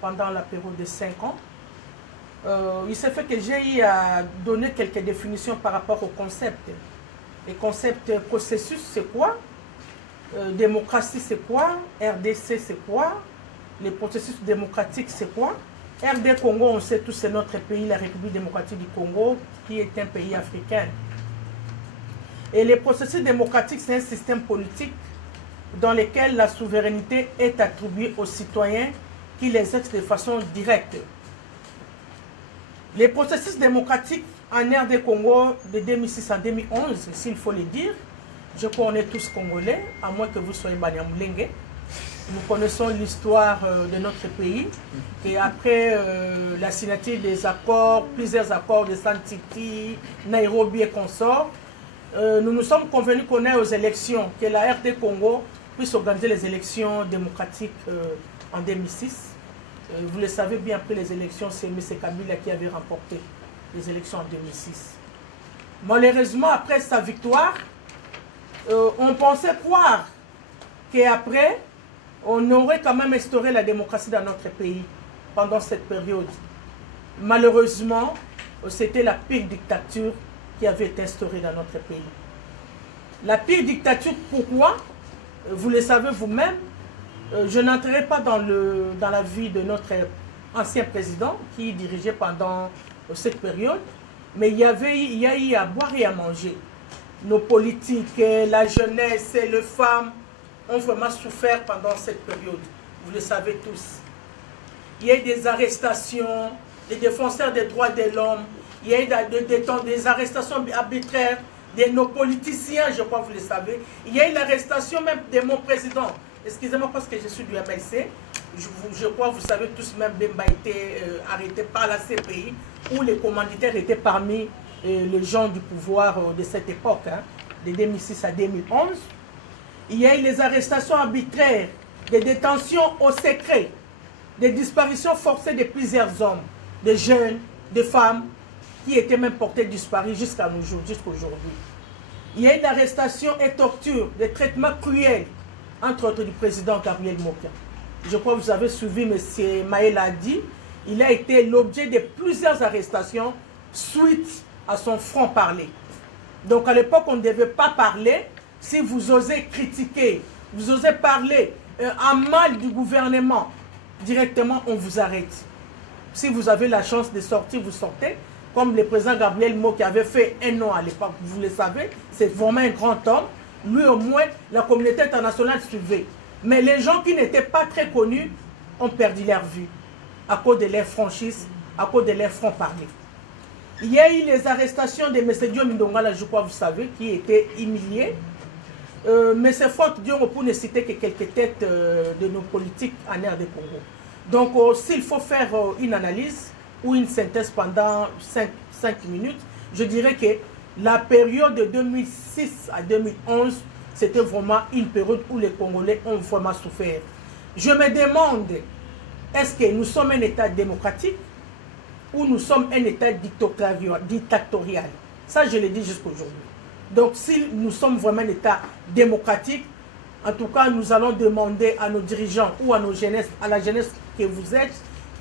pendant la période de 5 ans. Il s'est fait que j'ai eu à donner quelques définitions par rapport au concept. Le concept processus, c'est quoi? Démocratie, c'est quoi? RDC, c'est quoi? Le processus démocratique, c'est quoi? RD Congo, on sait tous, c'est notre pays, la République démocratique du Congo, qui est un pays africain. Et le processus démocratique, c'est un système politique dans lequel la souveraineté est attribuée aux citoyens qui l'exercent de façon directe. Les processus démocratiques en RD Congo de 2006 à 2011, s'il faut le dire, je crois qu'on est tous Congolais, à moins que vous soyez Banyamulenge. Nous connaissons l'histoire de notre pays. Et après la signature des accords, plusieurs accords de Santiti, Nairobi et consorts, nous nous sommes convenus qu'on ait aux élections, que la RD Congo puisse organiser les élections démocratiques en 2006. Vous le savez bien, après les élections, c'est M. Kabila qui avait remporté les élections en 2006. Malheureusement, après sa victoire, on pensait croire qu'après, on aurait quand même instauré la démocratie dans notre pays pendant cette période. Malheureusement, c'était la pire dictature qui avait été instaurée dans notre pays. La pire dictature, pourquoi? Vous le savez vous-même. Je n'entrerai pas dans la vie de notre ancien président qui dirigeait pendant cette période, mais il y a eu à boire et à manger. Nos politiques, la jeunesse et les femmes ont vraiment souffert pendant cette période. Vous le savez tous. Il y a eu des arrestations, des défenseurs des droits de l'homme, il y a eu des arrestations arbitraires de nos politiciens, je crois que vous le savez. Il y a eu l'arrestation même de mon président. Excusez-moi parce que je suis du MLC. Je crois que vous savez tous, même Bemba a été arrêté par la CPI, où les commanditaires étaient parmi les gens du pouvoir de cette époque, hein, de 2006 à 2011. Il y a eu les arrestations arbitraires, des détentions au secret, des disparitions forcées de plusieurs hommes, de jeunes, de femmes, qui étaient même portés disparus jusqu'à nos jours, jusqu'aujourd'hui. Il y a eu l'arrestation et torture, des traitements cruels, entre autres du président Gabriel Mokia. Je crois que vous avez suivi M. Maël Adi. Il a été l'objet de plusieurs arrestations suite à son franc-parler. Donc à l'époque, on ne devait pas parler. Si vous osez critiquer, vous osez parler à mal du gouvernement, directement, on vous arrête. Si vous avez la chance de sortir, vous sortez. Comme le président Gabriel Mo qui avait fait un nom à l'époque, vous le savez, c'est vraiment un grand homme. Lui au moins, la communauté internationale suivait. Mais les gens qui n'étaient pas très connus ont perdu leur vue à cause de leur franchise, à cause de leur franc-parler. Il y a eu les arrestations de M. Diom Ndongala, je crois, vous savez, qui étaient humiliés. Mais c'est Franck Diom, pour ne citer que quelques têtes de nos politiques en RD Congo. Donc, s'il faut faire une analyse ou une synthèse pendant 5 minutes, je dirais que la période de 2006 à 2011, c'était vraiment une période où les Congolais ont vraiment souffert. Je me demande, est-ce que nous sommes un État démocratique ou nous sommes un État dictatorial? Ça, je l'ai dit jusqu'aujourd'hui. Donc, si nous sommes vraiment un État démocratique, en tout cas, nous allons demander à nos dirigeants ou à la jeunesse que vous êtes,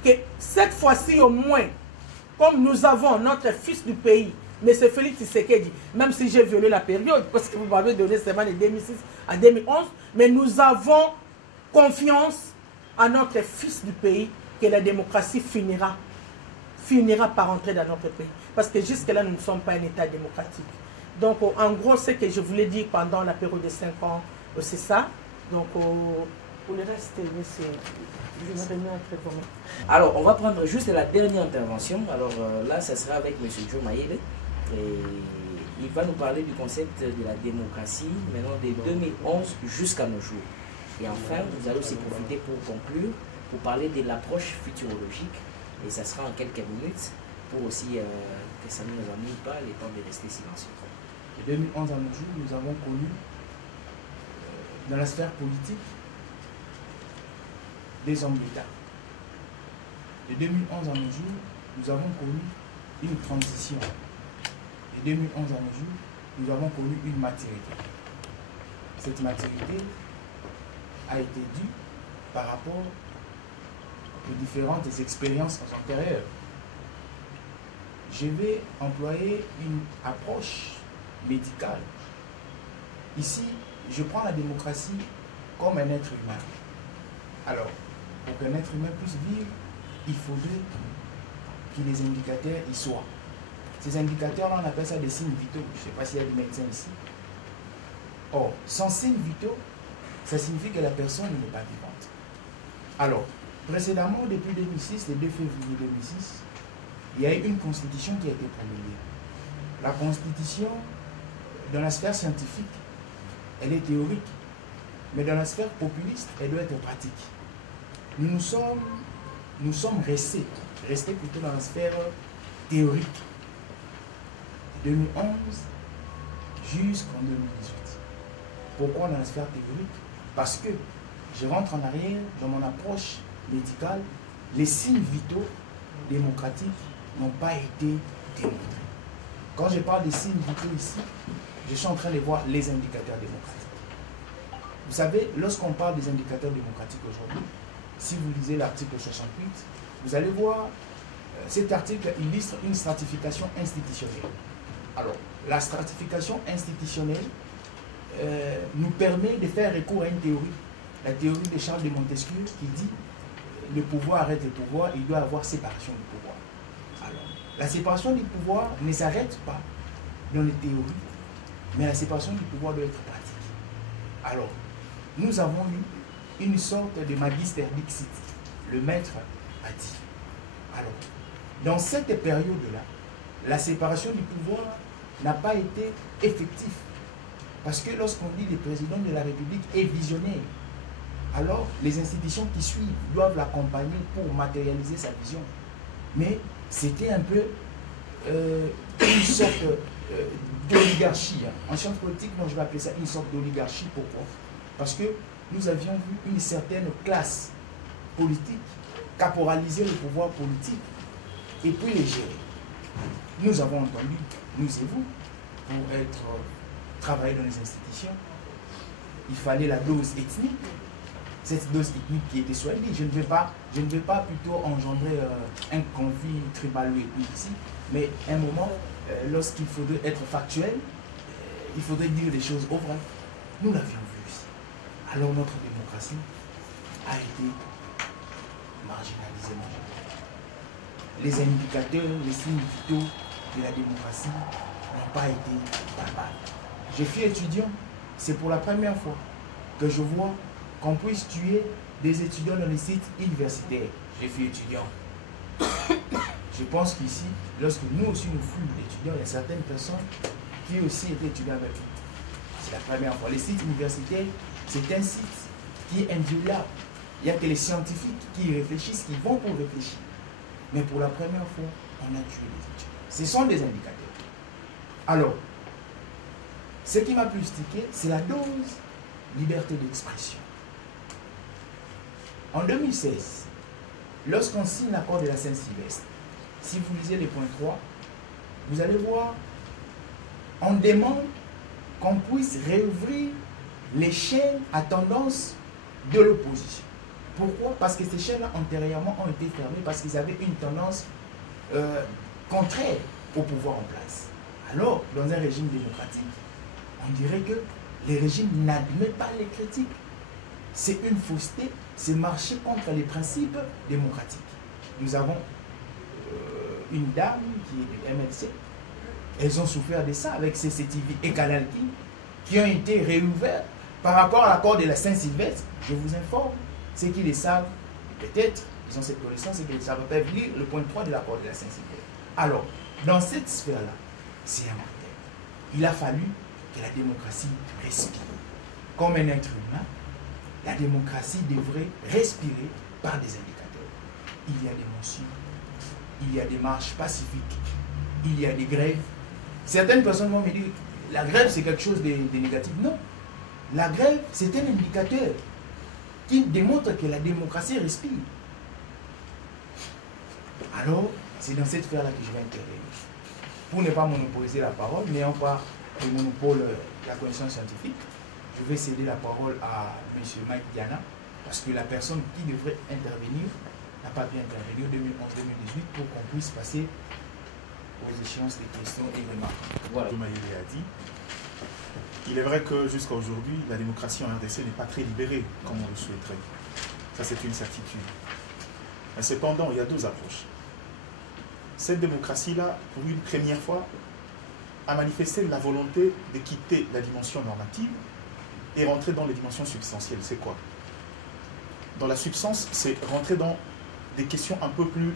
que cette fois-ci au moins, comme nous avons notre fils du pays, M. Félix Tshisekedi, même si j'ai violé la période, parce que vous m'avez donné seulement de 2006 à 2011, mais nous avons confiance à notre fils du pays que la démocratie finira par entrer dans notre pays. Parce que jusque-là, nous ne sommes pas un État démocratique. Donc, en gros, ce que je voulais dire pendant la période de 5 ans, c'est ça. Donc, pour le reste, je me remets après comment. Alors, on va prendre juste la dernière intervention. Alors là, ça sera avec M. Joe Mayele. Et il va nous parler du concept de la démocratie, maintenant de 2011 jusqu'à nos jours. Et enfin, vous allez aussi profiter pour conclure, pour parler de l'approche futurologique. Et ça sera en quelques minutes, pour aussi que ça ne nous ennuie pas, le temps de rester silencieux. De 2011 à nos jours, nous avons connu, dans la sphère politique, des hommes d'État. De 2011 à nos jours, nous avons connu une transition. De 2011 à nos jours, nous avons connu une maturité. Cette maturité a été due par rapport aux différentes expériences antérieures. Je vais employer une approche médicale. Ici, je prends la démocratie comme un être humain. Alors, pour qu'un être humain puisse vivre, il faudrait que les indicateurs y soient. Ces indicateurs-là, on appelle ça des signes vitaux. Je ne sais pas s'il y a des médecins ici. Or, sans signes vitaux, ça signifie que la personne n'est pas vivante. Alors, précédemment, depuis 2006, le 2 février 2006, il y a eu une constitution qui a été promulguée. La constitution, dans la sphère scientifique, elle est théorique. Mais dans la sphère populiste, elle doit être pratique. Nous sommes restés plutôt dans la sphère théorique. 2011 jusqu'en 2018. Pourquoi dans la sphère théorique? Parce que je rentre en arrière dans mon approche médicale, les signes vitaux démocratiques n'ont pas été démontrés. Quand je parle des signes vitaux ici, je suis en train de voir les indicateurs démocratiques. Vous savez, lorsqu'on parle des indicateurs démocratiques aujourd'hui, si vous lisez l'article 68, vous allez voir, cet article illustre une stratification institutionnelle. Alors, la stratification institutionnelle nous permet de faire recours à une théorie, la théorie de Charles de Montesquieu, qui dit le pouvoir arrête le pouvoir, il doit y avoir séparation du pouvoir. Alors, la séparation du pouvoir ne s'arrête pas dans les théories, mais la séparation du pouvoir doit être pratique. Alors, nous avons eu une sorte de magister dixit, le maître a dit. Alors, dans cette période-là, la séparation du pouvoir n'a pas été effective. Parce que lorsqu'on dit que le président de la République est visionnaire, alors les institutions qui suivent doivent l'accompagner pour matérialiser sa vision. Mais c'était un peu une sorte d'oligarchie. En sciences politiques, moi je vais appeler ça une sorte d'oligarchie. Pourquoi? Parce que nous avions vu une certaine classe politique caporaliser le pouvoir politique et puis les gérer. Nous avons entendu, nous et vous, pour travailler dans les institutions, il fallait la dose ethnique. Cette dose ethnique qui était soignée, je ne vais pas plutôt engendrer un conflit tribalo-ethnique ici, mais à un moment, lorsqu'il faudrait être factuel, il faudrait dire des choses au vrai. Nous l'avions vu ici. Alors notre démocratie a été marginalisée. Les indicateurs, les signes vitaux de la démocratie n'ont pas été barbares. Je suis étudiant, c'est pour la première fois que je vois qu'on puisse tuer des étudiants dans les sites universitaires. Je suis étudiant. Je pense qu'ici, lorsque nous aussi nous fûmes étudiants, il y a certaines personnes qui aussi étaient étudiants avec nous. C'est la première fois. Les sites universitaires, c'est un site qui est inviolable. Il n'y a que les scientifiques qui réfléchissent, qui vont pour réfléchir. Mais pour la première fois, on a tué les étudiants. Ce sont des indicateurs. Alors, ce qui m'a plus stické, c'est la dose liberté d'expression. En 2016, lorsqu'on signe l'accord de la Saint-Sylvestre, si vous lisez les points 3, vous allez voir, on demande qu'on puisse réouvrir les chaînes à tendance de l'opposition. Pourquoi? Parce que ces chaînes-là, antérieurement, ont été fermées parce qu'ils avaient une tendance contraire au pouvoir en place. Alors, dans un régime démocratique, on dirait que les régimes n'admettent pas les critiques. C'est une fausseté, c'est marcher contre les principes démocratiques. Nous avons une dame qui est du MLC, elles ont souffert de ça avec CCTV et Canal qui ont été réouverts par rapport à l'accord de la Saint-Sylvestre. Je vous informe, ceux qui le savent, peut-être, ils ont cette connaissance et qu'ils ne savent pas lire le point 3 de l'accord de la Saint-Sylvestre. Alors, dans cette sphère-là, c'est un mortel. Il a fallu que la démocratie respire. Comme un être humain, la démocratie devrait respirer par des indicateurs. Il y a des motions, il y a des marches pacifiques, il y a des grèves. Certaines personnes vont me dire, la grève c'est quelque chose de négatif. Non, la grève c'est un indicateur qui démontre que la démocratie respire. Alors, c'est dans cette sphère-là que je vais intervenir. Pour ne pas monopoliser la parole, n'ayant pas le monopole de la connaissance scientifique, je vais céder la parole à M. Mike Diana, parce que la personne qui devrait intervenir n'a pas pu intervenir en 2011-2018 pour qu'on puisse passer aux échéances des questions et remarques. Voilà. Maïlé a dit, il est vrai que jusqu'à aujourd'hui, la démocratie en RDC n'est pas très libérée comme on le souhaiterait. Ça, c'est une certitude. Mais cependant, il y a deux approches. Cette démocratie-là, pour une première fois, a manifesté la volonté de quitter la dimension normative et rentrer dans les dimensions substantielles. C'est quoi? Dans la substance, c'est rentrer dans des questions un peu plus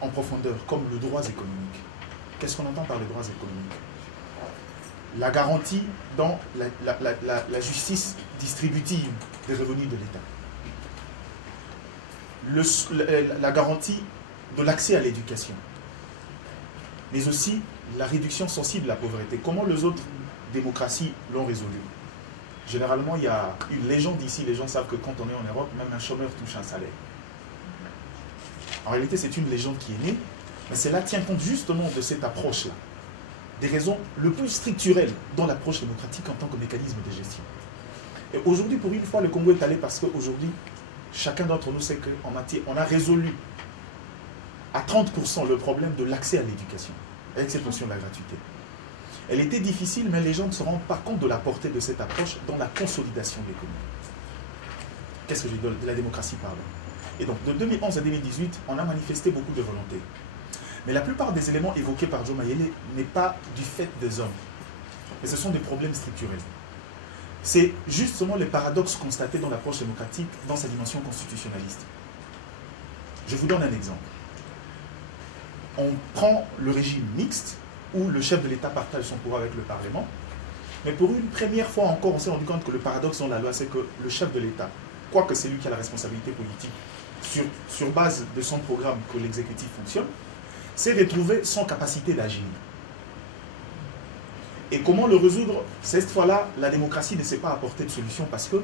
en profondeur, comme les droits économiques. Qu'est-ce qu'on entend par les droits économiques? la garantie dans la justice distributive des revenus de l'État, la garantie de l'accès à l'éducation, mais aussi la réduction sensible de la pauvreté. Comment les autres démocraties l'ont résolu? Généralement, il y a une légende ici, les gens savent que quand on est en Europe, même un chômeur touche un salaire. En réalité, c'est une légende qui est née, mais cela tient compte justement de cette approche-là, des raisons le plus structurelles dans l'approche démocratique en tant que mécanisme de gestion. Et aujourd'hui, pour une fois, le Congo est allé parce qu'aujourd'hui, chacun d'entre nous sait qu'en matière, on a résolu à 30% le problème de l'accès à l'éducation, avec cette notion de la gratuité. Elle était difficile, mais les gens ne se rendent pas compte de la portée de cette approche dans la consolidation de l'économie. Qu'est-ce que je dis de la démocratie, pardon. Et donc, de 2011 à 2018, on a manifesté beaucoup de volonté. Mais la plupart des éléments évoqués par Joe Mayele n'est pas du fait des hommes, mais ce sont des problèmes structurels. C'est justement les paradoxes constatés dans l'approche démocratique dans sa dimension constitutionnaliste. Je vous donne un exemple. On prend le régime mixte, où le chef de l'État partage son pouvoir avec le Parlement, mais pour une première fois encore, on s'est rendu compte que le paradoxe dans la loi, c'est que le chef de l'État, quoique c'est lui qui a la responsabilité politique, sur base de son programme que l'exécutif fonctionne, s'est retrouvé sans capacité d'agir. Et comment le résoudre? Cette fois-là, la démocratie ne s'est pas apporté de solution parce que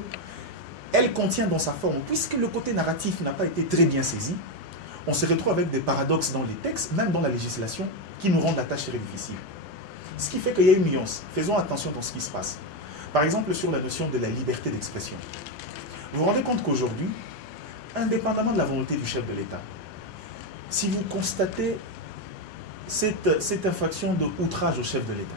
elle contient dans sa forme, puisque le côté narratif n'a pas été très bien saisi, on se retrouve avec des paradoxes dans les textes, même dans la législation, qui nous rendent la tâche très difficile. Ce qui fait qu'il y a une nuance. Faisons attention dans ce qui se passe. Par exemple, sur la notion de la liberté d'expression. Vous vous rendez compte qu'aujourd'hui, indépendamment de la volonté du chef de l'État, si vous constatez cette infraction de outrage au chef de l'État,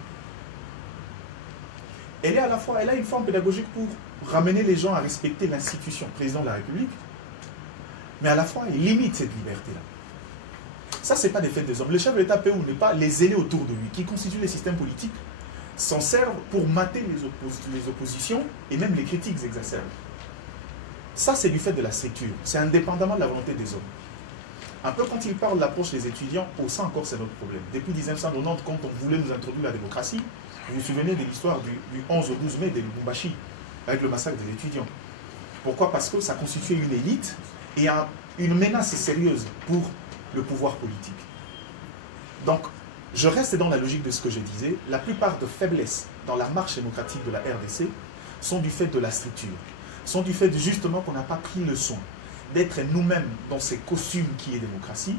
elle est à la fois, elle a une forme pédagogique pour ramener les gens à respecter l'institution, président de la République, mais à la fois, elle limite cette liberté-là. Ça, ce n'est pas des faits des hommes. Le chef de l'État peut ou ne pas, les ailés autour de lui, qui constituent les systèmes politiques, s'en servent pour mater les oppositions et même les critiques exacerbées. Ça, c'est du fait de la structure. C'est indépendamment de la volonté des hommes. Un peu quand il parle de l'approche des étudiants, ça encore, c'est notre problème. Depuis 1990, quand on voulait nous introduire la démocratie, vous vous souvenez de l'histoire du 11 au 12 mai de Lubumbashi, avec le massacre des étudiants. Pourquoi? Parce que ça constituait une élite et une menace sérieuse pour le pouvoir politique. Donc, je reste dans la logique de ce que je disais. La plupart de faiblesses dans la marche démocratique de la RDC sont du fait de la structure, sont du fait justement qu'on n'a pas pris le soin d'être nous-mêmes dans ces costumes qui est démocratie,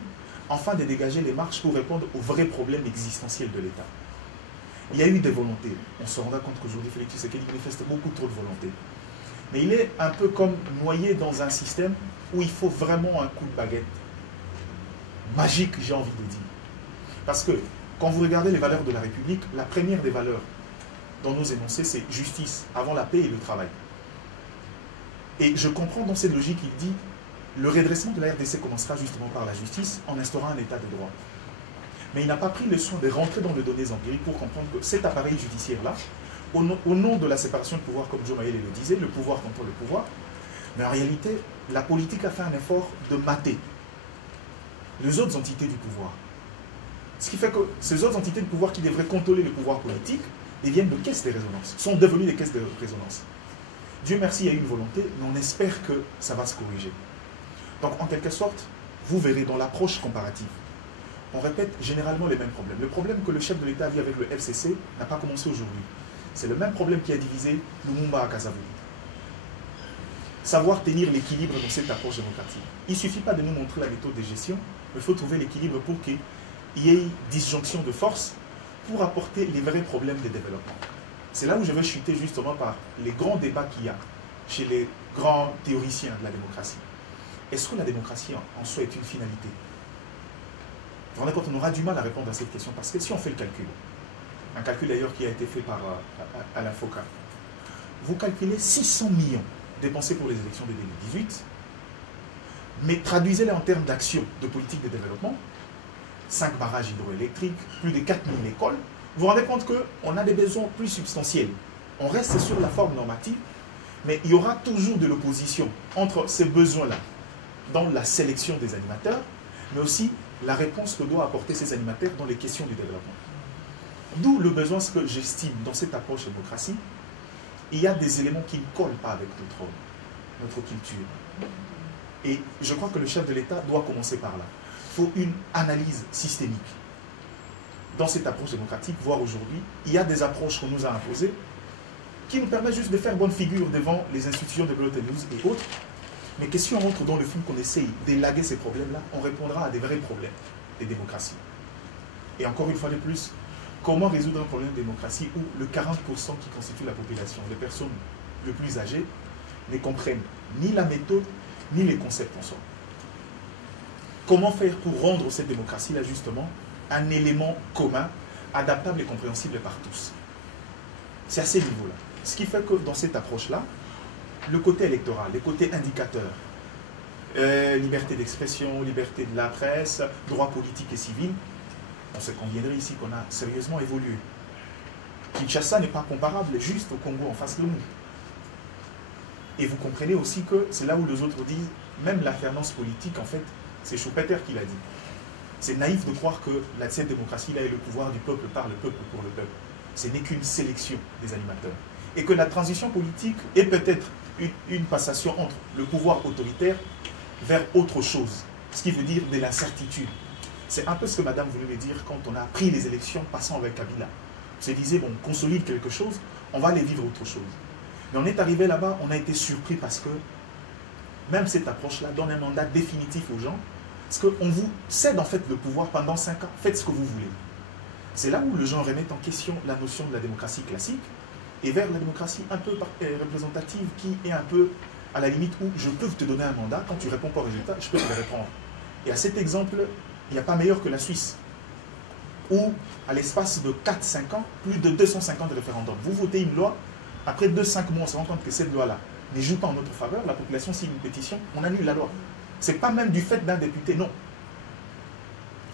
afin de dégager les marches pour répondre aux vrais problèmes existentiels de l'État. Il y a eu des volontés. On se rendra compte qu'aujourd'hui, Félix Tshisekedi manifeste beaucoup trop de volonté. Mais il est un peu comme noyé dans un système où il faut vraiment un coup de baguette magique, j'ai envie de dire. Parce que quand vous regardez les valeurs de la République, la première des valeurs dans nos énoncés, c'est justice, avant la paix et le travail. Et je comprends dans cette logique, il dit, le redressement de la RDC commencera justement par la justice en instaurant un état de droit. Mais il n'a pas pris le soin de rentrer dans les données empiriques pour comprendre que cet appareil judiciaire-là, au nom de la séparation de pouvoir, comme Joe Mayele le disait, le pouvoir contre le pouvoir, mais en réalité, la politique a fait un effort de mater les autres entités du pouvoir. Ce qui fait que ces autres entités de pouvoir qui devraient contrôler le pouvoir politique deviennent de caisses de résonance, sont devenues des caisses de résonance. Dieu merci, il y a eu une volonté, mais on espère que ça va se corriger. Donc, en quelque sorte, vous verrez dans l'approche comparative, on répète généralement les mêmes problèmes. Le problème que le chef de l'État vit avec le FCC n'a pas commencé aujourd'hui. C'est le même problème qui a divisé Lumumba à Kasavubu. Savoir tenir l'équilibre dans cette approche démocratique. Il ne suffit pas de nous montrer la méthode de gestion, mais il faut trouver l'équilibre pour qu'il y ait disjonction de force pour apporter les vrais problèmes de développement. C'est là où je vais chuter justement par les grands débats qu'il y a chez les grands théoriciens de la démocratie. Est-ce que la démocratie en soi est une finalité? Vous vous rendez compte, on aura du mal à répondre à cette question parce que si on fait le calcul, un calcul d'ailleurs qui a été fait par Alain Foucault, vous calculez 600 millions dépensés pour les élections de 2018, mais traduisez-les en termes d'action de politique de développement, 5 barrages hydroélectriques, plus de 4000 écoles, vous vous rendez compte qu'on a des besoins plus substantiels. On reste sur la forme normative, mais il y aura toujours de l'opposition entre ces besoins-là, dans la sélection des animateurs, mais aussi la réponse que doivent apporter ces animateurs dans les questions du développement. D'où le besoin, ce que j'estime dans cette approche démocratie, il y a des éléments qui ne collent pas avec notre culture. Et je crois que le chef de l'État doit commencer par là. Il faut une analyse systémique. Dans cette approche démocratique, voire aujourd'hui, il y a des approches qu'on nous a imposées qui nous permettent juste de faire bonne figure devant les institutions de Blood News et autres. Mais si on rentre dans le film, qu'on essaye d'élaguer ces problèmes-là, on répondra à des vrais problèmes des démocraties. Et encore une fois de plus, comment résoudre un problème de démocratie où le 40% qui constitue la population, les personnes les plus âgées, ne comprennent ni la méthode, ni les concepts en soi. Comment faire pour rendre cette démocratie-là, justement, un élément commun, adaptable et compréhensible par tous? C'est à ces niveaux-là. Ce qui fait que dans cette approche-là, le côté électoral, les côtés indicateurs, liberté d'expression, liberté de la presse, droit politique et civil, on se conviendrait ici qu'on a sérieusement évolué. Kinshasa n'est pas comparable juste au Congo en face de nous. Et vous comprenez aussi que c'est là où les autres disent, même l'alternance politique, en fait, c'est Schumpeter qui l'a dit. C'est naïf de croire que cette démocratie-là est le pouvoir du peuple par le peuple pour le peuple. Ce n'est qu'une sélection des animateurs. Et que la transition politique est peut-être une passation entre le pouvoir autoritaire vers autre chose. Ce qui veut dire de l'incertitude. C'est un peu ce que madame voulait me dire quand on a pris les élections passant avec Kabila. On se disait, bon, on consolide quelque chose, on va aller vivre autre chose. Mais on est arrivé là-bas, on a été surpris parce que même cette approche-là donne un mandat définitif aux gens. Parce qu'on vous cède en fait le pouvoir pendant 5 ans, faites ce que vous voulez. C'est là où les gens remettent en question la notion de la démocratie classique et vers la démocratie un peu représentative qui est un peu à la limite où je peux te donner un mandat, quand tu ne réponds pas au résultat, je peux te le répondre. Et à cet exemple, il n'y a pas meilleur que la Suisse, où à l'espace de 4-5 ans, plus de 250 référendums. Vous votez une loi, après 2-5 mois, on se rend compte que cette loi-là ne joue pas en notre faveur, la population signe une pétition, on annule la loi. Ce n'est pas même du fait d'un député, non.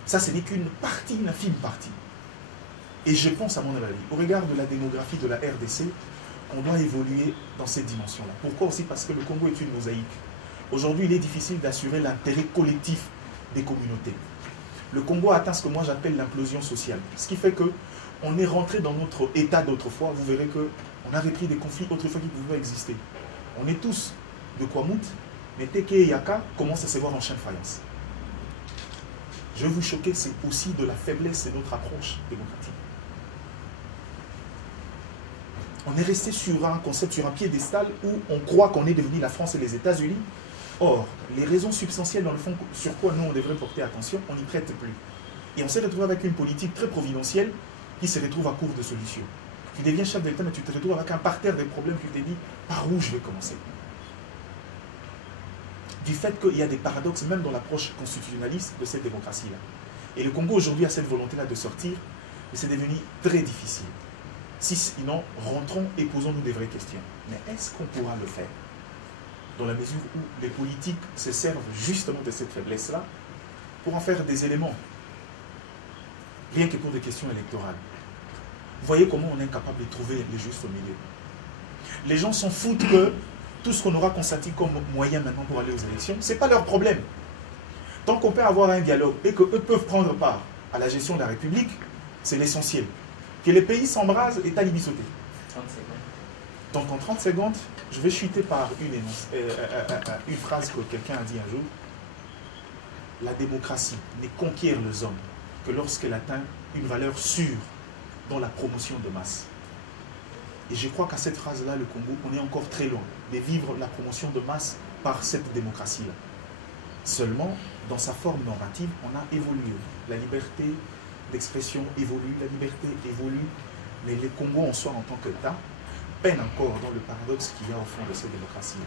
Ça, ce n'est qu'une partie, une infime partie. Et je pense, à mon avis, au regard de la démographie de la RDC, on doit évoluer dans cette dimension-là. Pourquoi aussi? Parce que le Congo est une mosaïque. Aujourd'hui, il est difficile d'assurer l'intérêt collectif des communautés. Le Congo a atteint ce que moi j'appelle l'implosion sociale. Ce qui fait qu'on est rentré dans notre état d'autrefois. Vous verrez qu'on a repris des conflits autrefois qui pouvaient exister. On est tous de Kwamut, mais Teke et Yaka commencent à se voir en chien de faïence. Je vais vous choquer, c'est aussi de la faiblesse de notre approche démocratique. On est resté sur un concept, sur un piédestal où on croit qu'on est devenu la France et les États-Unis. Or, les raisons substantielles dans le fond sur quoi nous on devrait porter attention, on n'y prête plus. Et on s'est retrouvé avec une politique très providentielle qui se retrouve à court de solutions. Tu deviens chef d'État, mais tu te retrouves avec un parterre des problèmes, tu te dis par où je vais commencer. Du fait qu'il y a des paradoxes même dans l'approche constitutionnaliste de cette démocratie-là. Et le Congo aujourd'hui a cette volonté-là de sortir, et c'est devenu très difficile. Sinon, rentrons et posons-nous des vraies questions. Mais est-ce qu'on pourra le faire? Dans la mesure où les politiques se servent justement de cette faiblesse-là pour en faire des éléments, rien que pour des questions électorales. Vous voyez comment on est incapable de trouver les justes au milieu. Les gens s'en foutent que tout ce qu'on aura consenti comme moyen maintenant pour aller aux élections, ce n'est pas leur problème. Tant qu'on peut avoir un dialogue et qu'eux peuvent prendre part à la gestion de la République, c'est l'essentiel. Que les pays s'embrasent est à libissoter. 30 secondes. Donc en 30 secondes, je vais chuter par une phrase que quelqu'un a dit un jour. La démocratie ne conquiert les hommes que lorsqu'elle atteint une valeur sûre dans la promotion de masse. Et je crois qu'à cette phrase-là, le Congo, on est encore très loin de vivre la promotion de masse par cette démocratie-là. Seulement, dans sa forme normative, on a évolué. La liberté d'expression évolue, la liberté évolue, mais le Congo en soi, en tant qu'État, peine encore dans le paradoxe qu'il y a au fond de cette démocratie-là.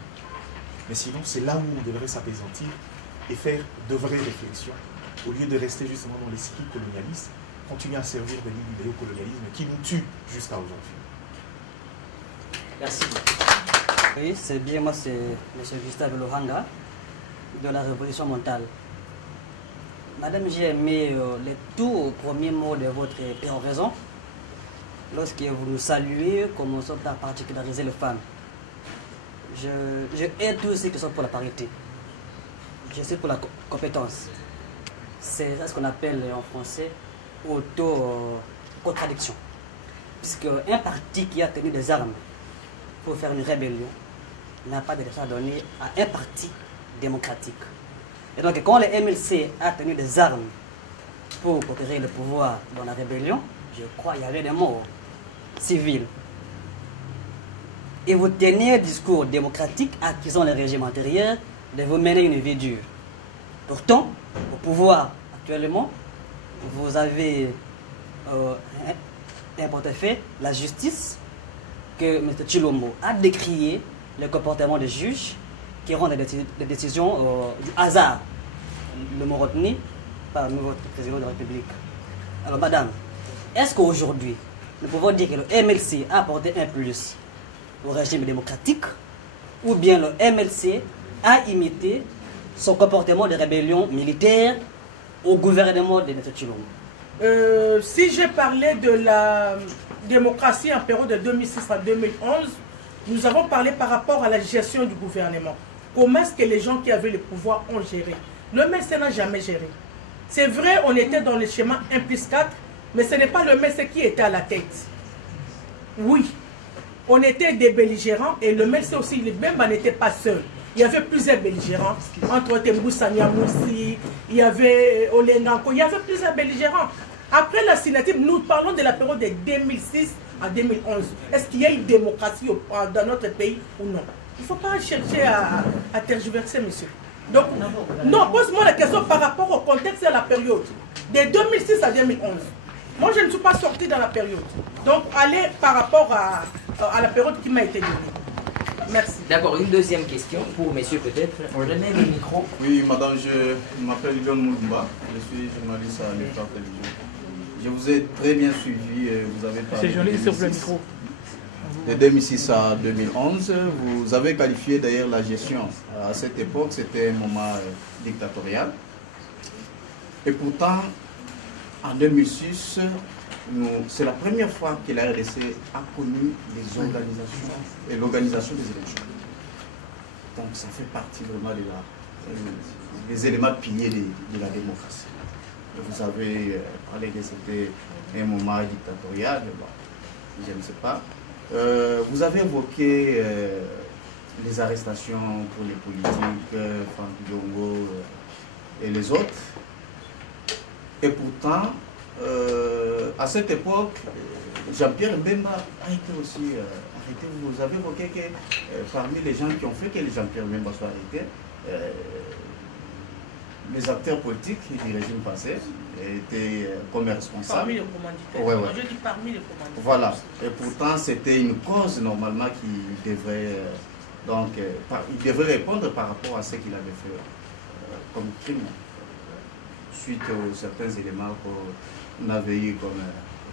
Mais sinon, c'est là où on devrait s'apaisantir et faire de vraies réflexions, au lieu de rester justement dans l'esprit colonialiste, continuer à servir de l'idéocolonialisme qui nous tue jusqu'à aujourd'hui. Merci. Oui, c'est bien, moi c'est M. Gustave Lohanga de la Révolution mentale. Madame, j'ai aimé les tout premiers mots de votre péroraison. Lorsque vous nous saluez, commençons par particulariser les femmes. Je hais tous ceux qui sont pour la parité. Je suis pour la compétence. C'est ce qu'on appelle en français contradiction. Puisque un parti qui a tenu des armes pour faire une rébellion n'a pas de leçon à donner à un parti démocratique. Et donc quand le MLC a tenu des armes pour conquérir le pouvoir dans la rébellion, je crois qu'il y avait des morts civils. Et vous tenez un discours démocratique accusant le régime antérieur de vous mener une vie dure. Pourtant, au pouvoir actuellement, vous avez un portefeuille, la justice, que M. Tshilombo a décrié le comportement des juges qui rendent des décisions du hasard. Le mot retenu par notre président de la République. Alors, madame, est-ce qu'aujourd'hui, nous pouvons dire que le MLC a apporté un plus au régime démocratique, ou bien le MLC a imité son comportement de rébellion militaire au gouvernement de M. Tshilombo? Si j'ai parlé de la démocratie en période de 2006 à 2011, nous avons parlé par rapport à la gestion du gouvernement. Comment est-ce que les gens qui avaient le pouvoir ont géré? Le MLC n'a jamais géré. C'est vrai, on était dans le schéma 1+4, mais ce n'est pas le MLC qui était à la tête. Oui, on était des belligérants et le MLC aussi, même n'était pas seul. Il y avait plusieurs belligérants, entre Temboussa Niamoussi, il y avait Olenganko, il y avait plusieurs belligérants. Après la signature, nous parlons de la période de 2006 à 2011. Est-ce qu'il y a une démocratie dans notre pays ou non? Il ne faut pas chercher à tergiverser, monsieur. Donc, non, pose-moi la question par rapport au contexte et à la période. De 2006 à 2011. Moi, je ne suis pas sorti dans la période. Donc, allez par rapport à la période qui m'a été donnée. Merci. D'accord, une deuxième question pour monsieur peut-être. On remet le micro. Oui, madame, je m'appelle Lyon Moulumba. Je suis journaliste à l'État télévision. Je vous ai très bien suivi. Vous avez parlé. C'est journaliste sur le micro. De 2006 à 2011, vous avez qualifié d'ailleurs la gestion. À cette époque, c'était un moment dictatorial. Et pourtant, en 2006, c'est la première fois que la RDC a connu les organisations et l'organisation des élections. Donc ça fait partie vraiment des éléments piliers de la démocratie. Vous avez parlé que c'était un moment dictatorial, bon, je ne sais pas. Vous avez évoqué les arrestations pour les politiques, Franck Diongo et les autres. Et pourtant, à cette époque, Jean-Pierre Mbemba a été aussi arrêté. Vous avez évoqué que parmi les gens qui ont fait que Jean-Pierre Mbemba soit arrêté, les acteurs politiques du régime passé étaient comme responsables. Parmi les commanditaires. Ouais. Je dis parmi les commanditaires. Voilà. Et pourtant, c'était une cause normalement qui devrait, il devrait répondre par rapport à ce qu'il avait fait comme crime, suite aux certains éléments qu'on avait eu comme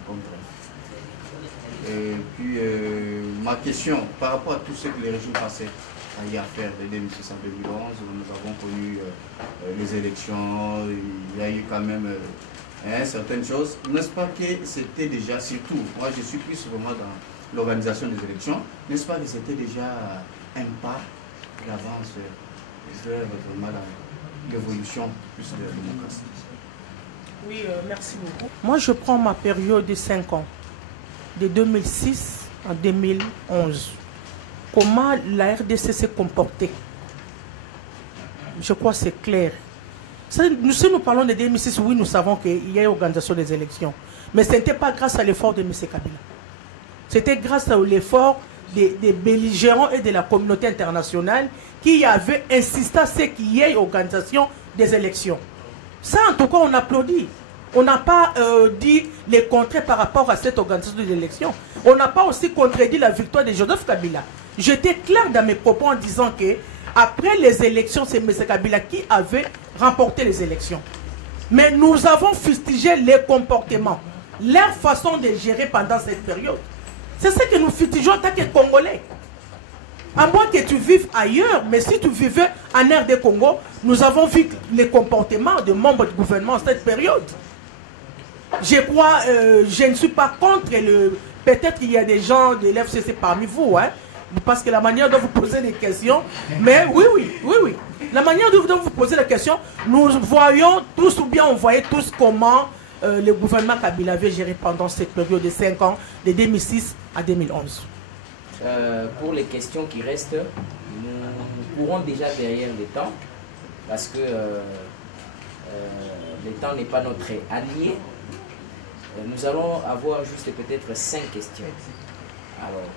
bref. Et puis, ma question, par rapport à tout ce que les régimes passaient a eu à faire de 2006 à 2011, nous avons connu les élections, il y a eu quand même certaines choses. N'est-ce pas que c'était déjà, surtout, moi je suis plus vraiment dans l'organisation des élections, n'est-ce pas que c'était déjà un pas d'avance vers vraiment l'évolution plus de la démocratie? Oui, merci beaucoup. Moi, je prends ma période de 5 ans, de 2006 à 2011. Comment la RDC s'est comportée? Je crois que c'est clair. Si nous parlons de 2006, oui, nous savons qu'il y a eu organisation des élections. Mais ce n'était pas grâce à l'effort de M. Kabila. C'était grâce à l'effort des belligérants et de la communauté internationale qui avaient insisté à ce qu'il y ait organisation des élections. Ça, en tout cas, on applaudit. On n'a pas dit les contraires par rapport à cette organisation des élections. On n'a pas aussi contredit la victoire de Joseph Kabila. J'étais clair dans mes propos en disant que après les élections, c'est M. Kabila qui avait remporté les élections. Mais nous avons fustigé les comportements, leur façon de gérer pendant cette période. C'est ce que nous fustigeons en tant que Congolais. À moins que tu vives ailleurs, mais si tu vivais en RD Congo, nous avons vu les comportements de membres du gouvernement en cette période. Je crois, je ne suis pas contre le... Peut-être qu'il y a des gens de l'FCC parmi vous, hein, parce que la manière dont vous posez les questions, mais oui. La manière dont vous posez la question, nous voyons tous, ou bien on voyait tous comment le gouvernement Kabila avait géré pendant cette période de 5 ans, de 2006 à 2011. Pour les questions qui restent, nous courons déjà derrière le temps, parce que le temps n'est pas notre allié. Nous allons avoir juste peut-être 5 questions. Alors,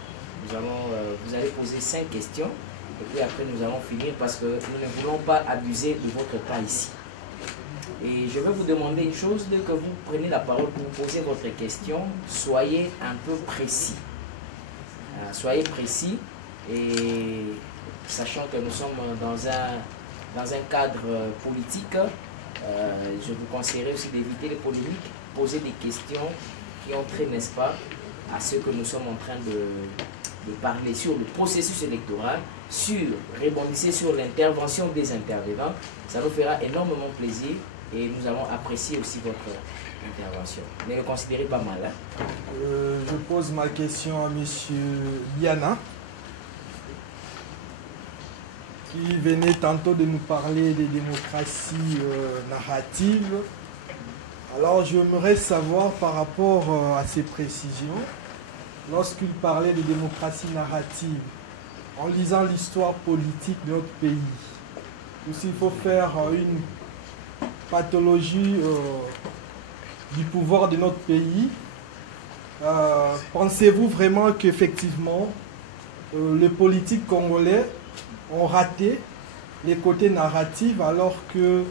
vous allez poser 5 questions, et puis après nous allons finir parce que nous ne voulons pas abuser de votre temps ici. Et je vais vous demander une chose, que vous preniez la parole pour poser votre question, soyez un peu précis. Soyez précis, et sachant que nous sommes dans un cadre politique, je vous conseillerais aussi d'éviter les polémiques, poser des questions qui ont trait, n'est-ce pas, à ce que nous sommes en train de parler sur le processus électoral, rebondissez sur l'intervention des intervenants. Ça nous fera énormément plaisir et nous allons apprécier aussi votre intervention. Ne le considérez pas mal. Hein? Je pose ma question à M. Diana, qui venait tantôt de nous parler des démocraties narratives. Alors j'aimerais savoir par rapport à ces précisions, lorsqu'il parlait de démocratie narrative, en lisant l'histoire politique de notre pays, ou s'il faut faire une pathologie du pouvoir de notre pays, pensez-vous vraiment qu'effectivement les politiques congolais ont raté les côtés narratifs alors que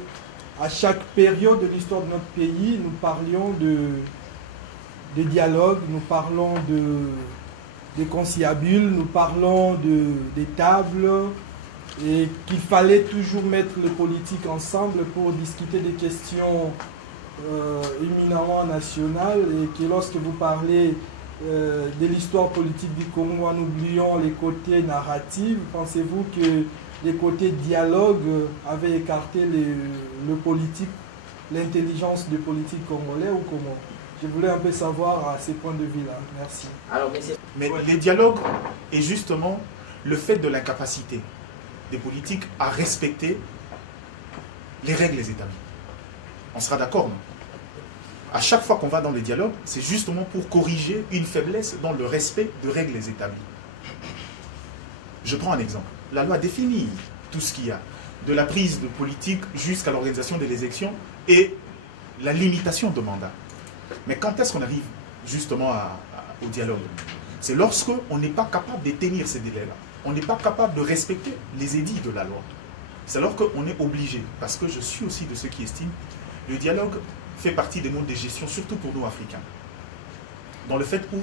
à chaque période de l'histoire de notre pays, nous parlions de dialogue, nous parlons de conciliabule, nous parlons des tables, et qu'il fallait toujours mettre les politiques ensemble pour discuter des questions éminemment nationales, et que lorsque vous parlez de l'histoire politique du Congo en oubliant les côtés narratifs, pensez-vous que les côtés dialogue avaient écarté le politique, l'intelligence du politique congolais ou comment? Je voulais un peu savoir à ces points de vue-là. Merci. Alors, mais les dialogues est justement le fait de l'incapacité des politiques à respecter les règles établies. On sera d'accord, non? À chaque fois qu'on va dans les dialogues, c'est justement pour corriger une faiblesse dans le respect de règles établies. Je prends un exemple. La loi définit tout ce qu'il y a, de la prise de politique jusqu'à l'organisation des élections et la limitation de mandat. Mais quand est-ce qu'on arrive justement au dialogue? C'est lorsqu'on n'est pas capable de tenir ces délais-là. On n'est pas capable de respecter les édits de la loi. C'est alors qu'on est obligé, parce que je suis aussi de ceux qui estiment, le dialogue fait partie des modes de gestion, surtout pour nous Africains. Dans le fait où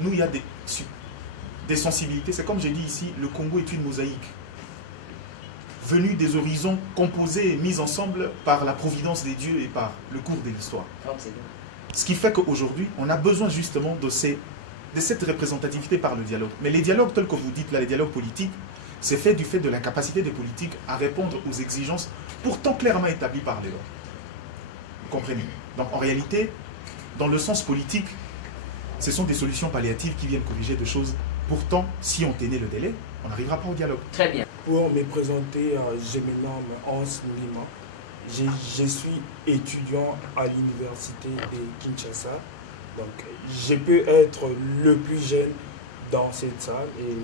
nous, il y a des sensibilités. C'est comme j'ai dit ici, le Congo est une mosaïque venue des horizons composés et mis ensemble par la providence des dieux et par le cours de l'histoire. Ce qui fait qu'aujourd'hui, on a besoin justement de cette représentativité par le dialogue. Mais les dialogues tels que vous dites là, les dialogues politiques, c'est fait du fait de l'incapacité des politiques à répondre aux exigences pourtant clairement établies par les lois. Vous comprenez? Donc en réalité, dans le sens politique, ce sont des solutions palliatives qui viennent corriger des choses. Pourtant, si on tenait le délai, on n'arrivera pas au dialogue. Très bien. Pour me présenter, je me nomme Hans Lima. Je suis étudiant à l'université de Kinshasa. Donc, je peux être le plus jeune dans cette salle. Et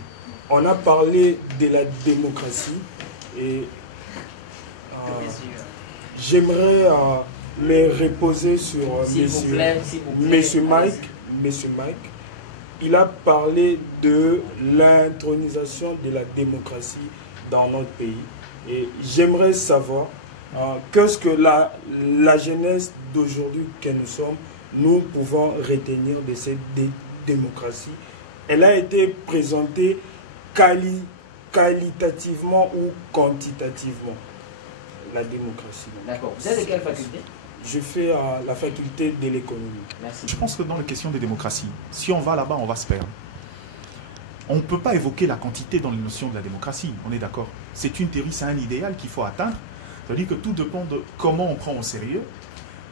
on a parlé de la démocratie. Et j'aimerais me reposer sur Monsieur Mike. Il a parlé de l'intronisation de la démocratie dans notre pays. Et j'aimerais savoir qu'est-ce que la jeunesse d'aujourd'hui que nous sommes, nous pouvons retenir de cette démocratie. Elle a été présentée qualitativement ou quantitativement, la démocratie. D'accord. Vous êtes de quelle faculté? Je fais la faculté de l'économie. Je pense que dans la question de démocratie, si on va là-bas, on va se perdre. On ne peut pas évoquer la quantité dans les notions de la démocratie, on est d'accord. C'est une théorie, c'est un idéal qu'il faut atteindre. C'est-à-dire que tout dépend de comment on prend au sérieux,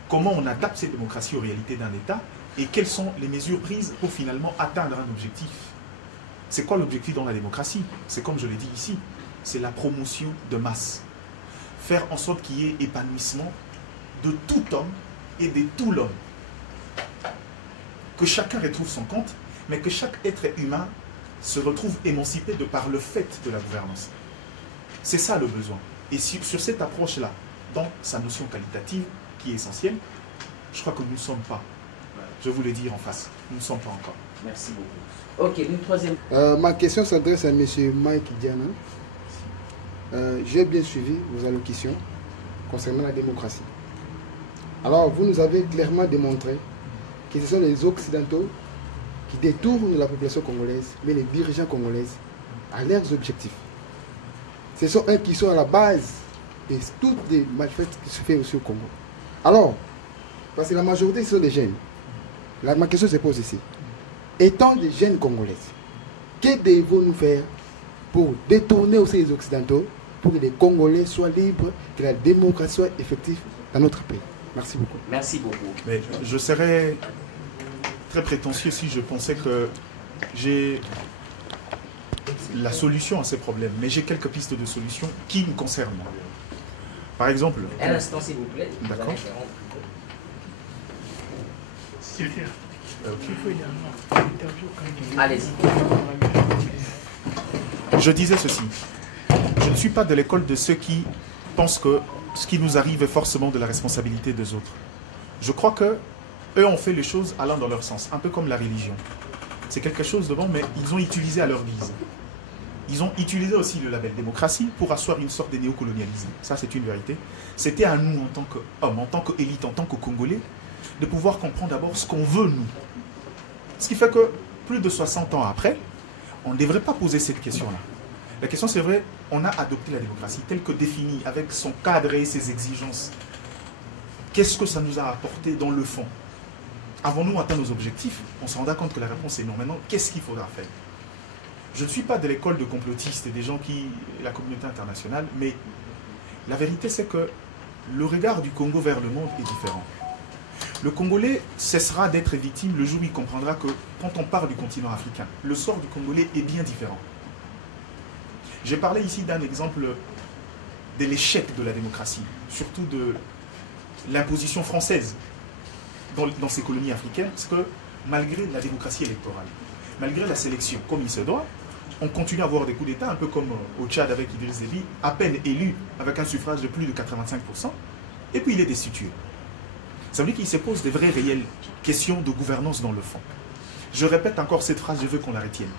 comment on adapte cette démocratie aux réalités d'un État et quelles sont les mesures prises pour finalement atteindre un objectif. C'est quoi l'objectif dans la démocratie? C'est comme je l'ai dit ici, c'est la promotion de masse. Faire en sorte qu'il y ait épanouissement de tout homme aider tout l'homme. Que chacun retrouve son compte, mais que chaque être humain se retrouve émancipé de par le fait de la gouvernance. C'est ça le besoin. Et sur cette approche-là, dans sa notion qualitative, qui est essentielle, je crois que nous ne sommes pas. Je vous le dis en face, nous ne sommes pas encore. Merci beaucoup. Ok, une troisième. Ma question s'adresse à M. Mike Diana. J'ai bien suivi vos allocutions concernant la démocratie. Alors, vous nous avez clairement démontré que ce sont les Occidentaux qui détournent la population congolaise, mais les dirigeants congolais, à leurs objectifs. Ce sont eux qui sont à la base de toutes les malfaites qui se font aussi au Congo. Alors, parce que la majorité, ce sont des jeunes. Ma question se pose ici. Étant des jeunes congolais, que devons-nous faire pour détourner aussi les Occidentaux, pour que les Congolais soient libres, que la démocratie soit effective dans notre pays? Merci beaucoup. Merci beaucoup. Mais je serais très prétentieux si je pensais que j'ai la solution à ces problèmes, mais j'ai quelques pistes de solutions qui me concernent. Par exemple... Un instant, s'il vous plaît. D'accord. Allez-y. Je disais ceci. Je ne suis pas de l'école de ceux qui pensent que ce qui nous arrive est forcément de la responsabilité des autres. Je crois que eux ont fait les choses allant dans leur sens, un peu comme la religion. C'est quelque chose de bon, mais ils ont utilisé à leur guise. Ils ont utilisé aussi le label démocratie pour asseoir une sorte de néocolonialisme. Ça, c'est une vérité. C'était à nous, en tant qu'hommes, en tant qu'élite, en tant que Congolais, de pouvoir comprendre d'abord ce qu'on veut, nous. Ce qui fait que, plus de 60 ans après, on ne devrait pas poser cette question-là. La question, c'est vrai, on a adopté la démocratie telle que définie, avec son cadre et ses exigences. Qu'est-ce que ça nous a apporté dans le fond? Avons-nous atteint nos objectifs? On se rendra compte que la réponse est non. Maintenant, qu'est-ce qu'il faudra faire? Je ne suis pas de l'école de complotistes et des gens qui... la communauté internationale, mais la vérité, c'est que le regard du Congo vers le monde est différent. Le Congolais cessera d'être victime le jour où il comprendra que, quand on parle du continent africain, le sort du Congolais est bien différent. J'ai parlé ici d'un exemple de l'échec de la démocratie, surtout de l'imposition française dans ces colonies africaines, parce que malgré la démocratie électorale, malgré la sélection comme il se doit, on continue à avoir des coups d'État, un peu comme au Tchad avec Idriss Déby, à peine élu avec un suffrage de plus de 85%, et puis il est destitué. Ça veut dire qu'il se pose des vraies, réelles questions de gouvernance dans le fond. Je répète encore cette phrase, je veux qu'on la retienne.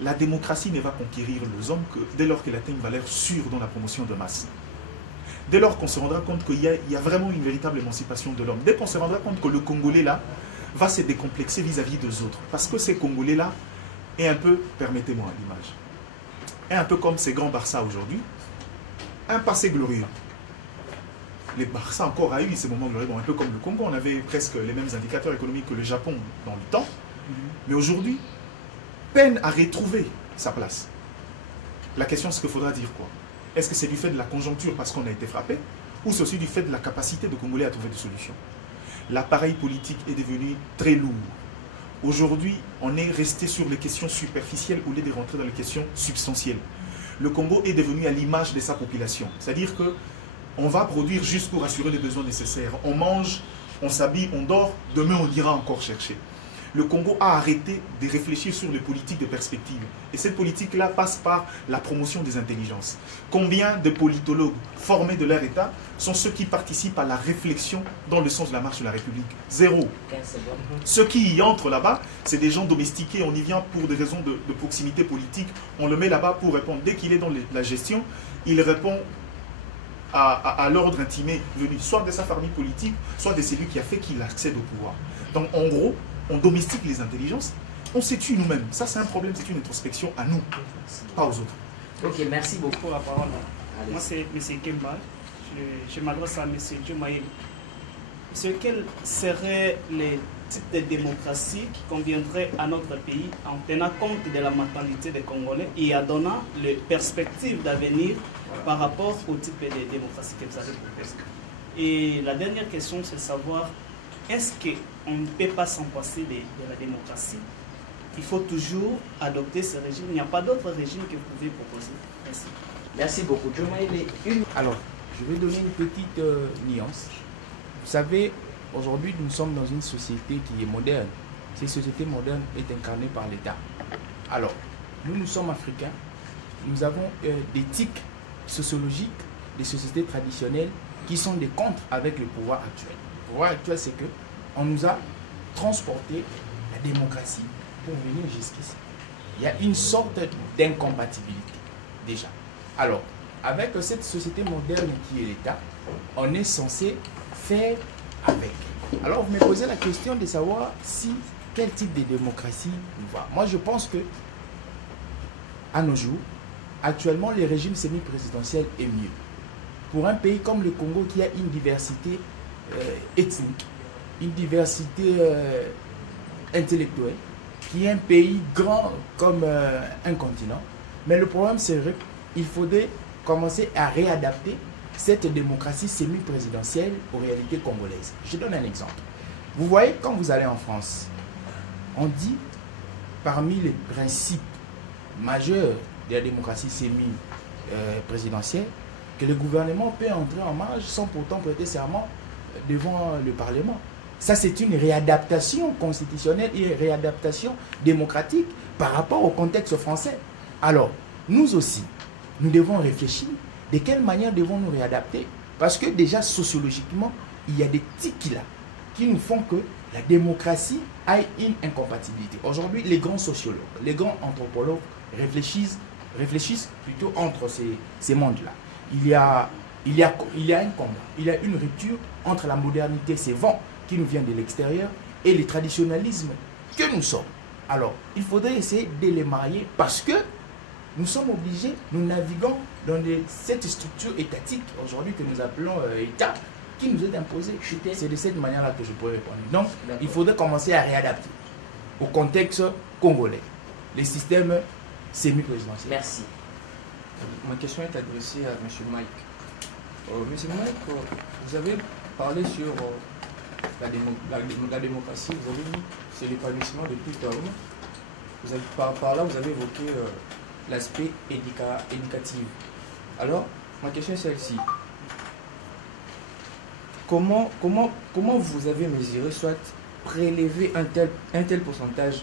La démocratie ne va conquérir les hommes que dès lors qu'elle atteint une valeur sûre dans la promotion de masse. Dès lors qu'on se rendra compte qu'il y a vraiment une véritable émancipation de l'homme. Dès qu'on se rendra compte que le Congolais là va se décomplexer vis-à-vis des autres. Parce que ces Congolais là est un peu, permettez-moi l'image, est un peu comme ces grands Barça aujourd'hui, un passé glorieux. Les Barça encore a eu ces moments glorieux, bon, un peu comme le Congo, on avait presque les mêmes indicateurs économiques que le Japon dans le temps, mais aujourd'hui, peine à retrouver sa place. La question, c'est qu'il faudra dire quoi? Est-ce que c'est du fait de la conjoncture parce qu'on a été frappé, ou c'est aussi du fait de la capacité de Congolais à trouver des solutions? L'appareil politique est devenu très lourd. Aujourd'hui, on est resté sur les questions superficielles au lieu de rentrer dans les questions substantielles. Le Congo est devenu à l'image de sa population. C'est-à-dire qu'on va produire juste pour assurer les besoins nécessaires. On mange, on s'habille, on dort, demain on ira encore chercher. Le Congo a arrêté de réfléchir sur les politiques de perspective. Et cette politique-là passe par la promotion des intelligences. Combien de politologues formés de leur État sont ceux qui participent à la réflexion dans le sens de la marche de la République? Zéro. Ceux qui y entrent là-bas, c'est des gens domestiqués. On y vient pour des raisons de proximité politique. On le met là-bas pour répondre. Dès qu'il est dans la gestion, il répond à l'ordre intimé venu, soit de sa famille politique, soit de celui qui a fait qu'il accède au pouvoir. Donc en gros, on domestique les intelligences, on se tue nous-mêmes. Ça, c'est un problème, c'est une introspection à nous, pas aux autres. Ok, merci beaucoup. Pour la parole. Moi, c'est M. Kemba. Je m'adresse à M. Diomaye. Monsieur, quels seraient les types de démocratie qui conviendraient à notre pays en tenant compte de la mentalité des Congolais et en donnant les perspectives d'avenir par rapport au type de démocratie que vous avez proposé? Et la dernière question, c'est de savoir, est-ce qu'on ne peut pas s'en passer de la démocratie? Il faut toujours adopter ce régime. Il n'y a pas d'autre régime que vous pouvez proposer. Merci. Merci beaucoup. Alors, je vais donner une petite nuance. Vous savez, aujourd'hui, nous sommes dans une société qui est moderne. Cette société moderne est incarnée par l'État. Alors, nous sommes africains. Nous avons des tics sociologiques des sociétés traditionnelles qui sont des contres avec le pouvoir actuel. Le pouvoir actuel, c'est qu'on nous a transporté la démocratie pour venir jusqu'ici. Il y a une sorte d'incompatibilité, déjà. Alors, avec cette société moderne qui est l'État, on est censé faire avec. Alors, vous me posez la question de savoir quel type de démocratie nous va. Moi, je pense que, à nos jours, actuellement, le régime semi-présidentiel est mieux. Pour un pays comme le Congo qui a une diversité ethnique, une diversité intellectuelle, qui est un pays grand comme un continent. Mais le problème, c'est qu'il faudrait commencer à réadapter cette démocratie semi-présidentielle aux réalités congolaises. Je donne un exemple. Vous voyez, quand vous allez en France, on dit, parmi les principes majeurs de la démocratie semi-présidentielle, que le gouvernement peut entrer en marche sans pourtant prêter serment devant le Parlement. Ça, c'est une réadaptation constitutionnelle et une réadaptation démocratique par rapport au contexte français. Alors, nous aussi, nous devons réfléchir de quelle manière devons-nous réadapter. Parce que déjà, sociologiquement, il y a des tics là qui nous font que la démocratie a une incompatibilité. Aujourd'hui, les grands sociologues, les grands anthropologues réfléchissent plutôt entre ces mondes-là. Il y a un combat, il y a une rupture entre la modernité, ces vents qui nous viennent de l'extérieur, et le traditionnalisme que nous sommes. Alors, il faudrait essayer de les marier parce que nous sommes obligés, nous naviguons dans cette structure étatique aujourd'hui que nous appelons État, qui nous est imposée. C'est de cette manière-là que je pourrais répondre. Donc, il faudrait commencer à réadapter au contexte congolais, les systèmes semi-présidentiels. Merci. Ma question est adressée à M. Mike. Monsieur Mike, vous avez parlé sur la démocratie, vous avez dit c'est l'épanouissement de tout homme. Par là, vous avez évoqué l'aspect éducatif. Alors, ma question est celle-ci. Comment vous avez mesuré, soit prélevé un tel pourcentage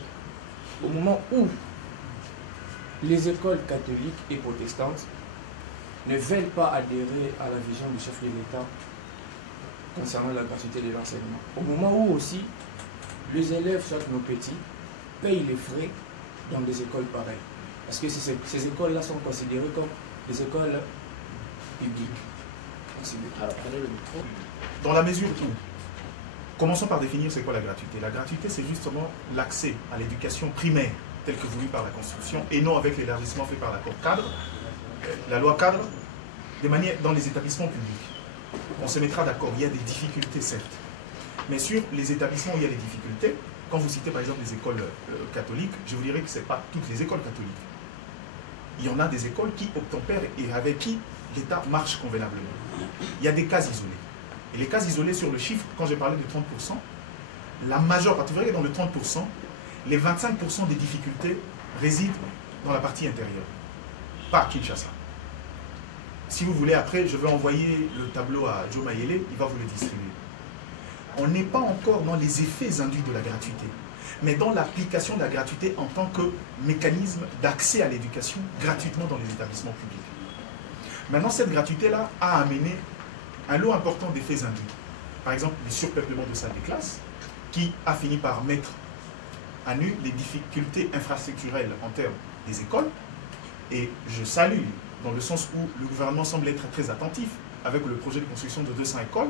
au moment où les écoles catholiques et protestantes ne veulent pas adhérer à la vision du chef de l'État concernant la gratuité de l'enseignement. Au moment où aussi les élèves, soit nos petits, payent les frais dans des écoles pareilles. Parce que ces écoles-là sont considérées comme des écoles publiques. Alors, prenez le micro. Dans la mesure où, commençons par définir c'est quoi la gratuité. La gratuité, c'est justement l'accès à l'éducation primaire, telle que voulue par la Constitution, et non avec l'élargissement fait par l'accord cadre, la loi cadre, dans les établissements publics. On se mettra d'accord, il y a des difficultés, certes. Mais sur les établissements où il y a des difficultés, quand vous citez par exemple les écoles catholiques, je vous dirais que ce n'est pas toutes les écoles catholiques. Il y en a des écoles qui obtempèrent et avec qui l'État marche convenablement. Il y a des cas isolés. Et les cas isolés sur le chiffre, quand j'ai parlé de 30%, la majeure partie, vous voyez dans le 30%, les 25% des difficultés résident dans la partie intérieure, pas à Kinshasa. Si vous voulez, après, je vais envoyer le tableau à Joe Mayele, il va vous le distribuer. On n'est pas encore dans les effets induits de la gratuité, mais dans l'application de la gratuité en tant que mécanisme d'accès à l'éducation gratuitement dans les établissements publics. Maintenant, cette gratuité-là a amené un lot important d'effets induits. Par exemple, le surpeuplement de salles de classe, qui a fini par mettre à nu les difficultés infrastructurelles en termes des écoles. Et je salue, dans le sens où le gouvernement semble être très attentif avec le projet de construction de 200 écoles,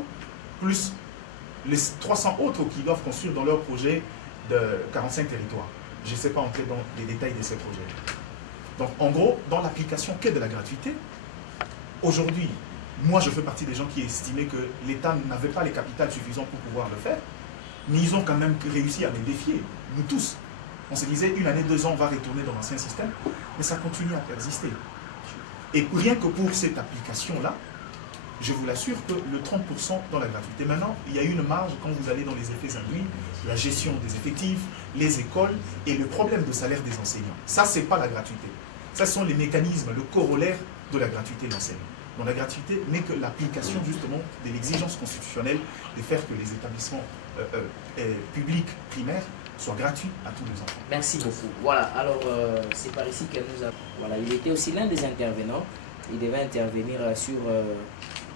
plus les 300 autres qui doivent construire dans leur projet de 45 territoires. Je ne sais pas entrer dans les détails de ces projets. Donc, en gros, dans l'application qu'est de la gratuité, aujourd'hui, moi, je fais partie des gens qui estimaient que l'État n'avait pas les capitales suffisants pour pouvoir le faire, mais ils ont quand même réussi à les défier, nous tous. On se disait, 1 année, 2 ans, on va retourner dans l'ancien système, mais ça continue à persister. Et rien que pour cette application-là, je vous l'assure que le 30% dans la gratuité. Maintenant, il y a une marge quand vous allez dans les effets induits, la gestion des effectifs, les écoles et le problème de salaire des enseignants. Ça, ce n'est pas la gratuité. Ça, ce sont les mécanismes, le corollaire de la gratuité de l'enseignement. Donc la gratuité n'est que l'application justement de l'exigence constitutionnelle de faire que les établissements publics primaires soient gratuits à tous les enfants. Merci beaucoup. Voilà, alors c'est par ici que nous avons... Voilà, il était aussi l'un des intervenants. Il devait intervenir sur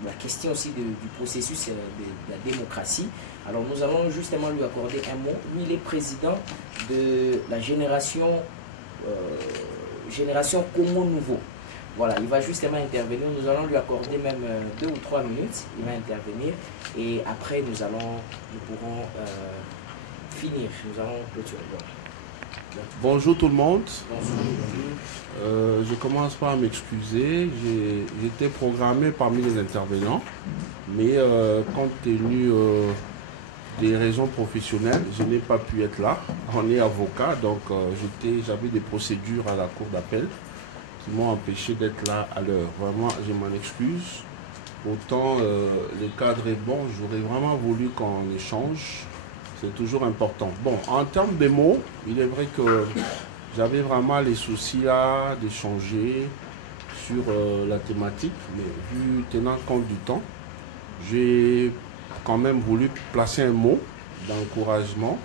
la question aussi du processus de la démocratie. Alors nous allons justement lui accorder un mot. Lui, il est président de la génération Congo Nouveau. Voilà, il va justement intervenir. Nous allons lui accorder même 2 ou 3 minutes. Il va intervenir et après nous pourrons finir. Nous allons clôturer. Voilà. Bonjour tout le monde. Bonjour. Je commence par m'excuser. J'étais programmé parmi les intervenants, mais compte tenu des raisons professionnelles, je n'ai pas pu être là. On est avocat, donc j'avais des procédures à la cour d'appel qui m'ont empêché d'être là à l'heure. Vraiment, je m'en excuse. Autant le cadre est bon, j'aurais vraiment voulu qu'on échange. C'est toujours important. Bon, en termes de mots, il est vrai que j'avais vraiment les soucis là d'échanger sur la thématique, mais vu tenant compte du temps, j'ai quand même voulu placer un mot d'encouragement.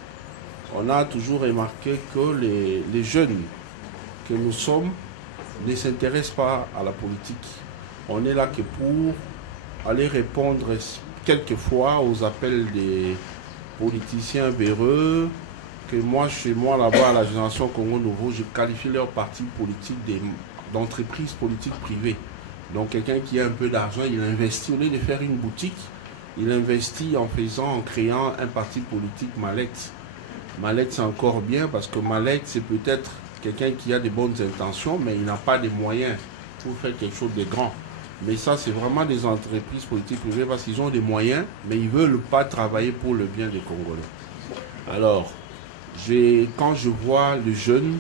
On a toujours remarqué que les jeunes que nous sommes ne s'intéressent pas à la politique. On est là que pour aller répondre quelquefois aux appels des politiciens véreux, que moi, chez moi, là-bas, à la génération Congo Nouveau, je qualifie leur parti politique d'entreprise politique privée. Donc, quelqu'un qui a un peu d'argent, il investit, au lieu de faire une boutique, il investit en créant un parti politique mallette. Mallette, c'est encore bien, parce que mallette, c'est peut-être quelqu'un qui a de bonnes intentions, mais il n'a pas de moyens pour faire quelque chose de grand. Mais ça, c'est vraiment des entreprises politiques privées parce qu'ils ont des moyens, mais ils ne veulent pas travailler pour le bien des Congolais. Alors, quand je vois les jeunes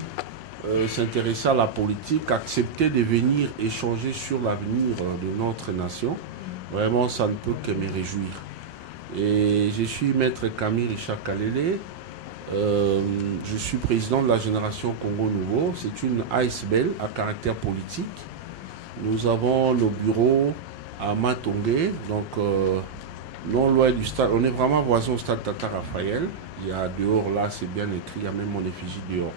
s'intéresser à la politique, accepter de venir échanger sur l'avenir de notre nation, vraiment, ça ne peut que me réjouir. Et je suis maître Camille Richard Kalele. Je suis président de la génération Congo Nouveau. C'est une ASBL à caractère politique. Nous avons le bureau à Matongé, donc non loin du stade. On est vraiment voisin au stade Tata Raphaël. Il y a dehors là, c'est bien écrit, il y a même mon effigie dehors.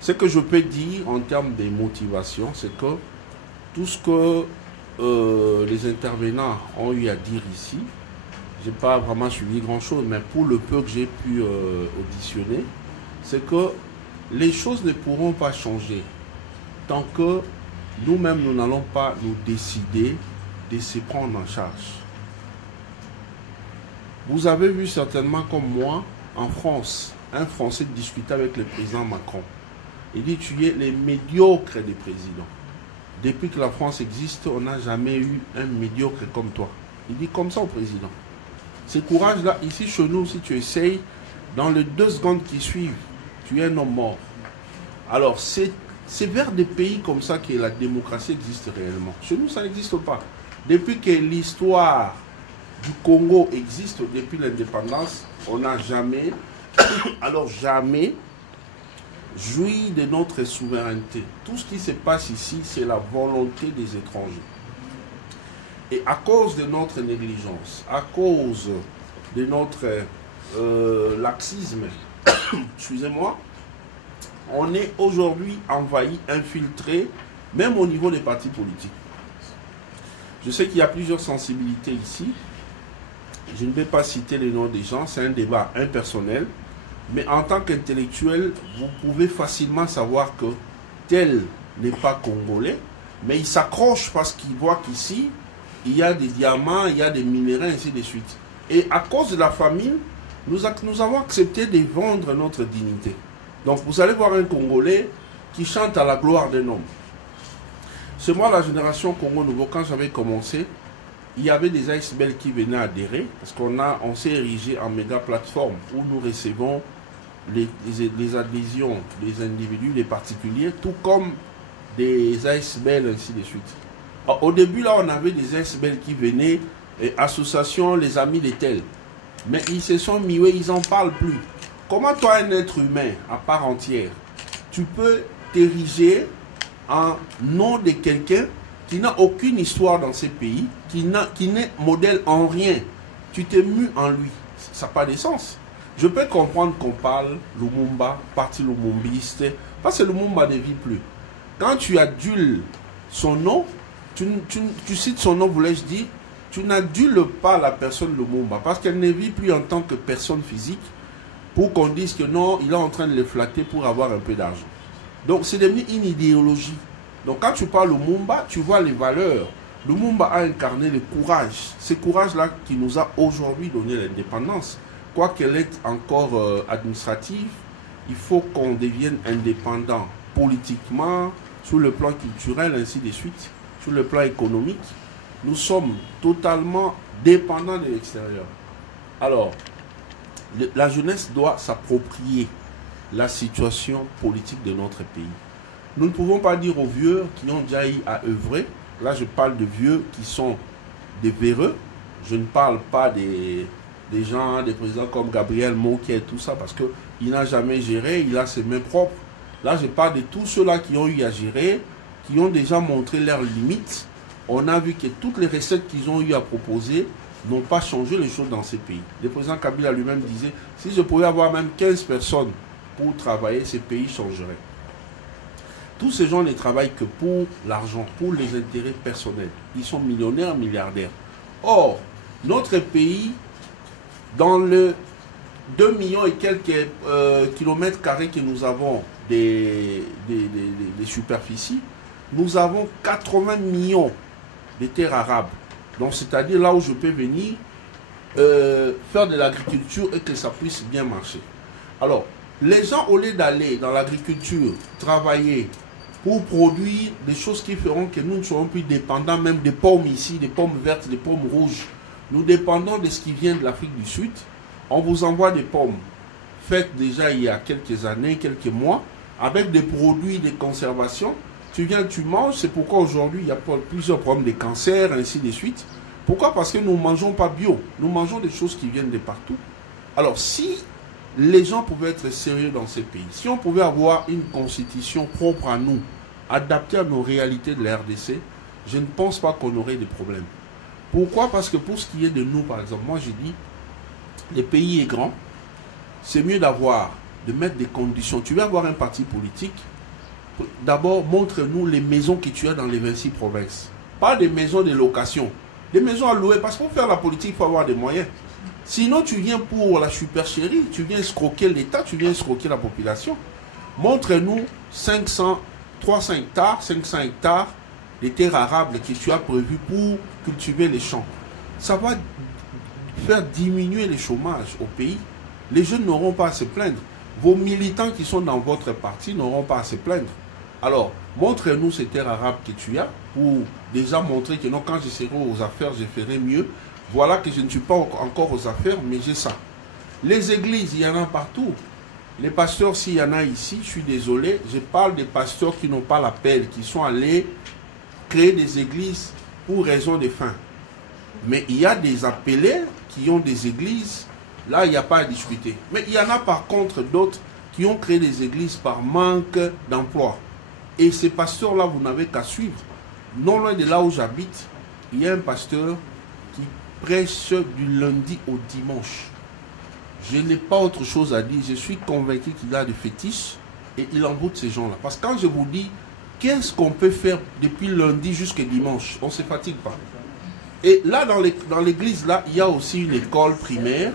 Ce que je peux dire en termes de motivation, c'est que tout ce que les intervenants ont eu à dire ici, je n'ai pas vraiment suivi grand-chose, mais pour le peu que j'ai pu auditionner, c'est que les choses ne pourront pas changer tant que nous-mêmes, nous n'allons pas nous décider de se prendre en charge. Vous avez vu certainement comme moi, en France, un Français discuter avec le président Macron. Il dit, tu es le médiocre des présidents. Depuis que la France existe, on n'a jamais eu un médiocre comme toi. Il dit comme ça au président. Ce courage-là, ici chez nous, si tu essayes, dans les 2 secondes qui suivent, tu es un homme mort. Alors, c'est vers des pays comme ça que la démocratie existe réellement. Chez nous, ça n'existe pas. Depuis que l'histoire du Congo existe, depuis l'indépendance, on n'a jamais, alors jamais, joui de notre souveraineté. Tout ce qui se passe ici, c'est la volonté des étrangers. Et à cause de notre négligence, à cause de notre laxisme, excusez-moi, on est aujourd'hui envahi, infiltré, même au niveau des partis politiques. Je sais qu'il y a plusieurs sensibilités ici. Je ne vais pas citer les noms des gens, c'est un débat impersonnel. Mais en tant qu'intellectuel, vous pouvez facilement savoir que tel n'est pas congolais, mais il s'accroche parce qu'il voit qu'ici, il y a des diamants, il y a des minéraux, ainsi de suite. Et à cause de la famine, nous avons accepté de vendre notre dignité. Donc vous allez voir un Congolais qui chante à la gloire d'un homme. C'est moi, la génération Congo Nouveau, quand j'avais commencé, il y avait des ASBL qui venaient adhérer, parce qu'on s'est érigé en méga plateforme où nous recevons les adhésions des individus, des particuliers, tout comme des ASBL, ainsi de suite. Alors, au début, là, on avait des ASBL qui venaient, association, les amis des tels. Mais ils se sont mués, ils n'en parlent plus. Comment toi, un être humain à part entière, tu peux t'ériger en nom de quelqu'un qui n'a aucune histoire dans ces pays, qui n'est modèle en rien, tu t'es mu en lui. Ça n'a pas de sens. Je peux comprendre qu'on parle Lumumba, parti lumumbiste, parce que Lumumba ne vit plus. Quand tu adules son nom, tu cites son nom, voulais-je dire, tu n'adules pas la personne Lumumba, parce qu'elle ne vit plus en tant que personne physique, pour qu'on dise que non, il est en train de les flatter pour avoir un peu d'argent. Donc c'est devenu une idéologie. Donc quand tu parles Lumumba, tu vois les valeurs. Lumumba a incarné le courage. Ce courage-là qui nous a aujourd'hui donné l'indépendance. Quoi qu'elle est encore administrative, il faut qu'on devienne indépendant politiquement, sur le plan culturel, ainsi de suite, sur le plan économique. Nous sommes totalement dépendants de l'extérieur. Alors, la jeunesse doit s'approprier la situation politique de notre pays. Nous ne pouvons pas dire aux vieux qui ont déjà eu à œuvrer, là je parle de vieux qui sont des véreux, je ne parle pas des gens, des présidents comme Gabriel Mokia et tout ça, parce qu'il n'a jamais géré, il a ses mains propres. Là je parle de tous ceux-là qui ont eu à gérer, qui ont déjà montré leurs limites. On a vu que toutes les recettes qu'ils ont eu à proposer n'ont pas changé les choses dans ces pays. Le président Kabila lui-même disait, si je pouvais avoir même 15 personnes pour travailler, ces pays changeraient. Tous ces gens ne travaillent que pour l'argent, pour les intérêts personnels. Ils sont millionnaires, milliardaires. Or, notre pays, dans le 2 millions et quelques kilomètres carrés que nous avons des superficies, nous avons 80 millions de terres arables. Donc, c'est-à-dire là où je peux venir faire de l'agriculture et que ça puisse bien marcher. Alors, les gens, au lieu d'aller dans l'agriculture, travailler pour produire des choses qui feront que nous ne serons plus dépendants même des pommes ici, des pommes vertes, des pommes rouges. Nous dépendons de ce qui vient de l'Afrique du Sud. On vous envoie des pommes faites déjà il y a quelques années, quelques mois, avec des produits de conservation. Tu viens, tu manges, c'est pourquoi aujourd'hui il y a plusieurs problèmes de cancer, ainsi de suite. Pourquoi? Parce que nous ne mangeons pas bio. Nous mangeons des choses qui viennent de partout. Alors si les gens pouvaient être sérieux dans ces pays, si on pouvait avoir une constitution propre à nous, adaptée à nos réalités de la RDC, je ne pense pas qu'on aurait des problèmes. Pourquoi? Parce que pour ce qui est de nous, par exemple, moi j'ai dit, le pays est grand, c'est mieux de mettre des conditions. Tu veux avoir un parti politique, d'abord montre-nous les maisons que tu as dans les 26 provinces. Pas des maisons de location, des maisons à louer, parce que pour faire la politique, il faut avoir des moyens. Sinon, tu viens pour la supercherie, tu viens escroquer l'État, tu viens escroquer la population. Montre-nous 300 hectares, 500 hectares de terres arables que tu as prévues pour cultiver les champs. Ça va faire diminuer le chômage au pays. Les jeunes n'auront pas à se plaindre. Vos militants qui sont dans votre parti n'auront pas à se plaindre. Alors, montre-nous ces terres arabes que tu as pour déjà montrer que non, quand je serai aux affaires, je ferai mieux. Voilà que je ne suis pas encore aux affaires, mais j'ai ça. Les églises, il y en a partout. Les pasteurs, s'il y en a ici, je suis désolé, je parle des pasteurs qui n'ont pas l'appel, qui sont allés créer des églises pour raison de faim. Mais il y a des appelés qui ont des églises, là il n'y a pas à discuter. Mais il y en a par contre d'autres qui ont créé des églises par manque d'emploi. Et ces pasteurs-là, vous n'avez qu'à suivre. Non loin de là où j'habite, il y a un pasteur qui prêche du lundi au dimanche. Je n'ai pas autre chose à dire. Je suis convaincu qu'il a des fétiches et il envoûte ces gens-là. Parce que quand je vous dis, qu'est-ce qu'on peut faire depuis lundi jusqu'à dimanche, on ne se fatigue pas. Et là, dans l'église, là, il y a aussi une école primaire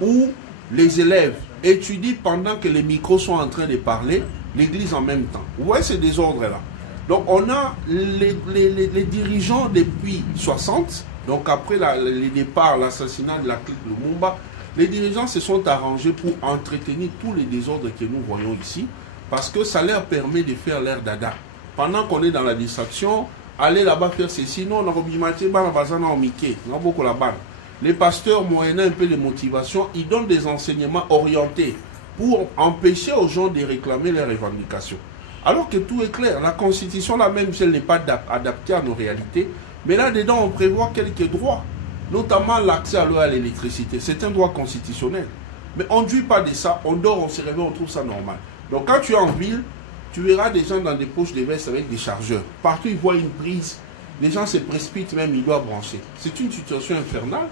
où les élèves étudient pendant que les micros sont en train de parler, l'église en même temps. Vous voyez ces désordres-là. Donc, on a les dirigeants depuis 60, donc après le départ, l'assassinat de la clique Lumumba, les dirigeants se sont arrangés pour entretenir tous les désordres que nous voyons ici, parce que ça leur permet de faire l'air dada. Pendant qu'on est dans la distraction, aller là-bas faire ceci, non, on a beaucoup là-bas. Les pasteurs, moyennant un peu de motivation, ils donnent des enseignements orientés pour empêcher aux gens de réclamer leurs revendications. Alors que tout est clair, la constitution là même si elle n'est pas adaptée à nos réalités, mais là-dedans on prévoit quelques droits, notamment l'accès à l'eau et à l'électricité. C'est un droit constitutionnel. Mais on ne jouit pas de ça, on dort, on se réveille, on trouve ça normal. Donc quand tu es en ville, tu verras des gens dans des poches de veste avec des chargeurs. Partout ils voient une prise les gens se précipitent même, ils doivent brancher. C'est une situation infernale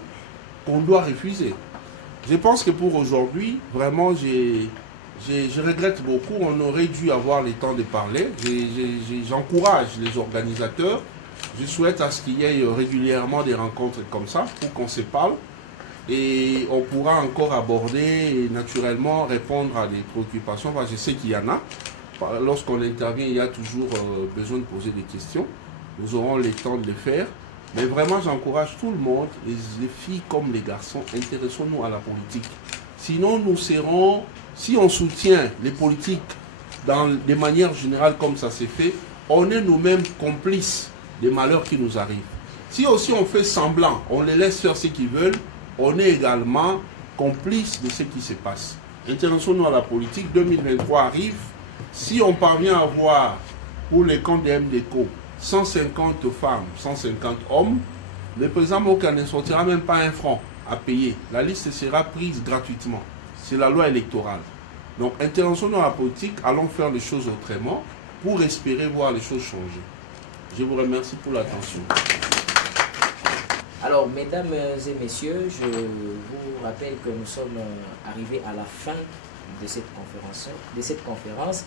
qu'on doit refuser. Je pense que pour aujourd'hui, vraiment, je regrette beaucoup. On aurait dû avoir le temps de parler. J'encourage les organisateurs. Je souhaite à ce qu'il y ait régulièrement des rencontres comme ça pour qu'on se parle. Et on pourra encore aborder et naturellement répondre à des préoccupations. Enfin, je sais qu'il y en a. Lorsqu'on intervient, il y a toujours besoin de poser des questions. Nous aurons le temps de le faire. Mais vraiment, j'encourage tout le monde, les filles comme les garçons, intéressons-nous à la politique. Sinon, nous serons, si on soutient les politiques de manière générale comme ça s'est fait, on est nous-mêmes complices des malheurs qui nous arrivent. Si aussi on fait semblant, on les laisse faire ce qu'ils veulent, on est également complices de ce qui se passe. Intéressons-nous à la politique, 2023 arrive. Si on parvient à avoir, pour les comptes de MDECO, 150 femmes, 150 hommes, le président Moka ne sortira même pas un franc à payer. La liste sera prise gratuitement. C'est la loi électorale. Donc, intéressons-nous à la politique, allons faire les choses autrement pour espérer voir les choses changer. Je vous remercie pour l'attention. Alors, mesdames et messieurs, je vous rappelle que nous sommes arrivés à la fin de cette conférence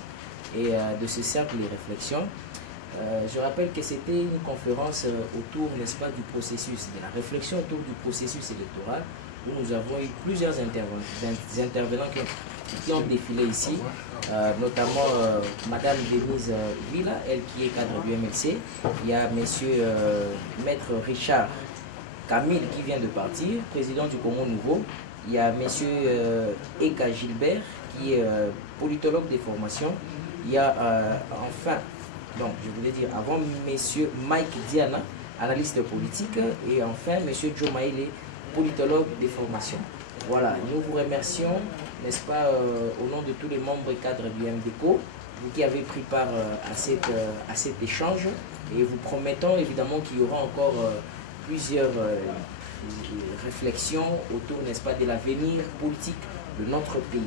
et de ce cercle de réflexion. Je rappelle que c'était une conférence autour, n'est-ce pas, du processus, de la réflexion autour du processus électoral, où nous avons eu plusieurs intervenants qui ont défilé ici, notamment Madame Denise Villa, elle qui est cadre du MLC. Il y a Monsieur Maître Richard Camille qui vient de partir, président du Congo Nouveau. Il y a Monsieur Eka Gilbert qui est politologue des formations. Il y a enfin, donc je voulais dire avant, Monsieur Mike Diana, analyste politique, et enfin Monsieur Joe Maile, politologue des formations. Voilà, nous vous remercions, n'est-ce pas, au nom de tous les membres et cadres du MDECO, vous qui avez pris part à cet échange, et vous promettons évidemment qu'il y aura encore plusieurs réflexions autour, n'est-ce pas, de l'avenir politique de notre pays.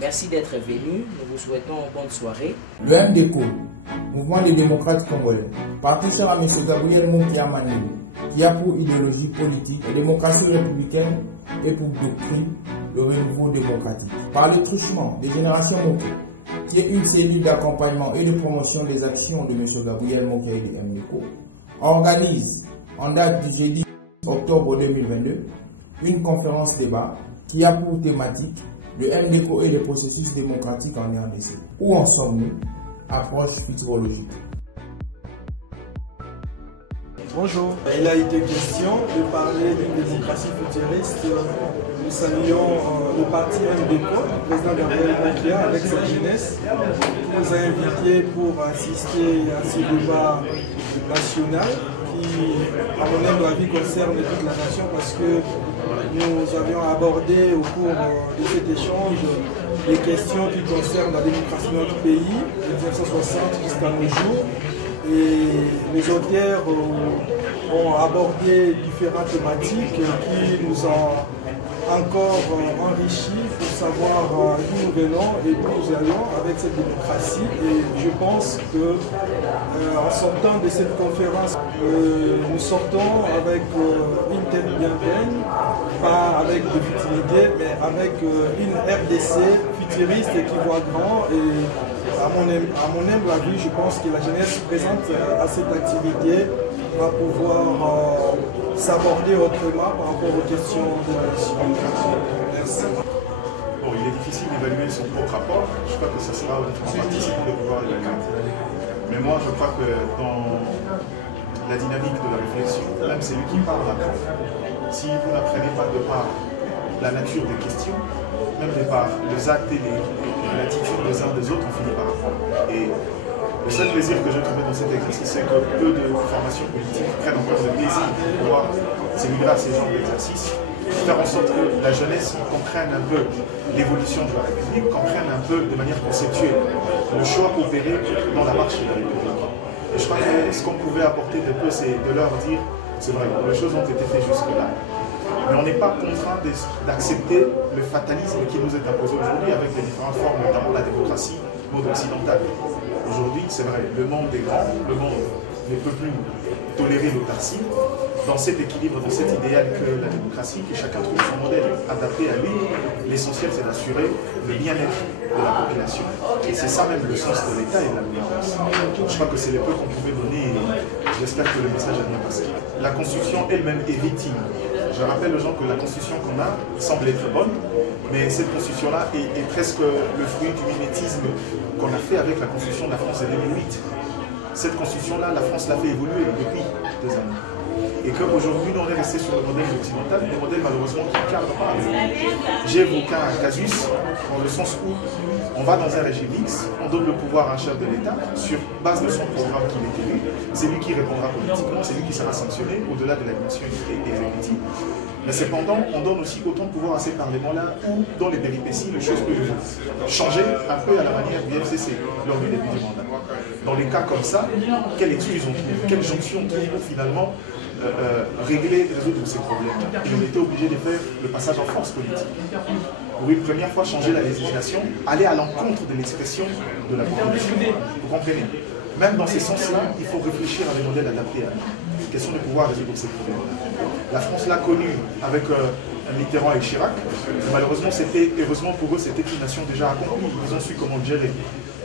Merci d'être venu, nous vous souhaitons une bonne soirée. Le MDECO, Mouvement des démocrates congolais, parti cher à M. Gabriel Monkiamani, qui a pour idéologie politique la démocratie républicaine et pour doctrine le renouveau démocratique. Par le truchement des générations Moki, qui est une cellule d'accompagnement et de promotion des actions de M. Gabriel Monkiamani de MDECO, organise en date du jeudi octobre 2022 une conférence débat qui a pour thématique le MDECO et les processus démocratiques en RDC. Où en sommes-nous? Approche futurologique. Bonjour. Il a été question de parler d'une démocratie futuriste. Nous saluons le parti MDECO, le président Gabriel Monkia avec sa jeunesse, qui nous a invités pour assister à ce débat national qui, à mon humble avis, concerne toute la nation parce que nous avions abordé au cours de cet échange les questions qui concernent la démocratie de notre pays, de 1960 jusqu'à nos jours. Et les auteurs ont abordé différentes thématiques qui nous ont encore enrichis pour savoir d'où nous venons et d'où nous allons avec cette démocratie. Et je pense que en sortant de cette conférence, nous sortons avec une tête bien pleine, pas avec de futilité, mais avec une RDC futuriste qui voit grand. Et à mon humble avis, je pense que la jeunesse présente à cette activité va pouvoir s'aborder autrement par rapport aux questions de la nation. Merci. Bon, il est difficile d'évaluer son propre rapport. Je crois que ce sera aux différents participants de pouvoir le faire. Mais moi, je crois que dans la dynamique de la réflexion, même celui qui parle apprend. Si vous n'apprenez pas de par la nature des questions, même de par les actes et l'attitude des uns des autres, on finit par apprendre. Et le seul plaisir que j'ai trouvé dans cet exercice, c'est que peu de formations politiques prennent encore le plaisir de pouvoir se livrer à ces genres d'exercices, faire en sorte que la jeunesse comprenne un peu l'évolution de la République, comprenne un peu de manière conceptuelle le choix opéré dans la marche de la République. Et je crois que ce qu'on pouvait apporter de peu, c'est de leur dire, c'est vrai, les choses ont été faites jusque-là, mais on n'est pas contraint d'accepter le fatalisme qui nous est imposé aujourd'hui avec les différentes formes, notamment la démocratie mode occidentale. Aujourd'hui, c'est vrai, le monde est grand, le monde ne peut plus tolérer l'autarcie. Dans cet équilibre, dans cet idéal que la démocratie, que chacun trouve son modèle adapté à lui, l'essentiel c'est d'assurer le bien-être de la population. Et c'est ça même le sens de l'État et de la gouvernance. Je crois que c'est les peu qu'on pouvait donner et j'espère que le message a bien passé. La Constitution elle-même est victime. Je rappelle aux gens que la Constitution qu'on a semble être bonne, mais cette Constitution-là est presque le fruit du mimétisme qu'on a fait avec la Constitution de la France de 2008. Cette Constitution-là, la France l'a fait évoluer depuis 2 années. Et qu'aujourd'hui, on est resté sur le modèle occidental, le modèle malheureusement qui ne cadre pas. J'ai évoqué un casus dans le sens où on va dans un régime X, on donne le pouvoir à un chef de l'État sur base de son programme qu'il est élu, c'est lui qui répondra politiquement, c'est lui qui sera sanctionné au-delà de la dimension exécutive. Mais cependant, on donne aussi autant de pouvoir à ces parlements-là où, dans les péripéties, les choses peuvent changer un peu à la manière du FCC lors du début du mandat. Dans les cas comme ça, quelle excuse on trouve, quelle jonction on trouve pour finalement résoudre ces problèmes. Ils ont été obligés de faire le passage en force politique. Pour une première fois, changer la législation, aller à l'encontre de l'expression de la population. Vous comprenez? Même dans ces sens-là, il faut réfléchir à des modèles adaptés à nous. Question de pouvoir résoudre ces problèmes. La France l'a connu avec Mitterrand et Chirac. Malheureusement, heureusement pour eux, c'était une nation déjà accomplie. Ils ont su comment gérer.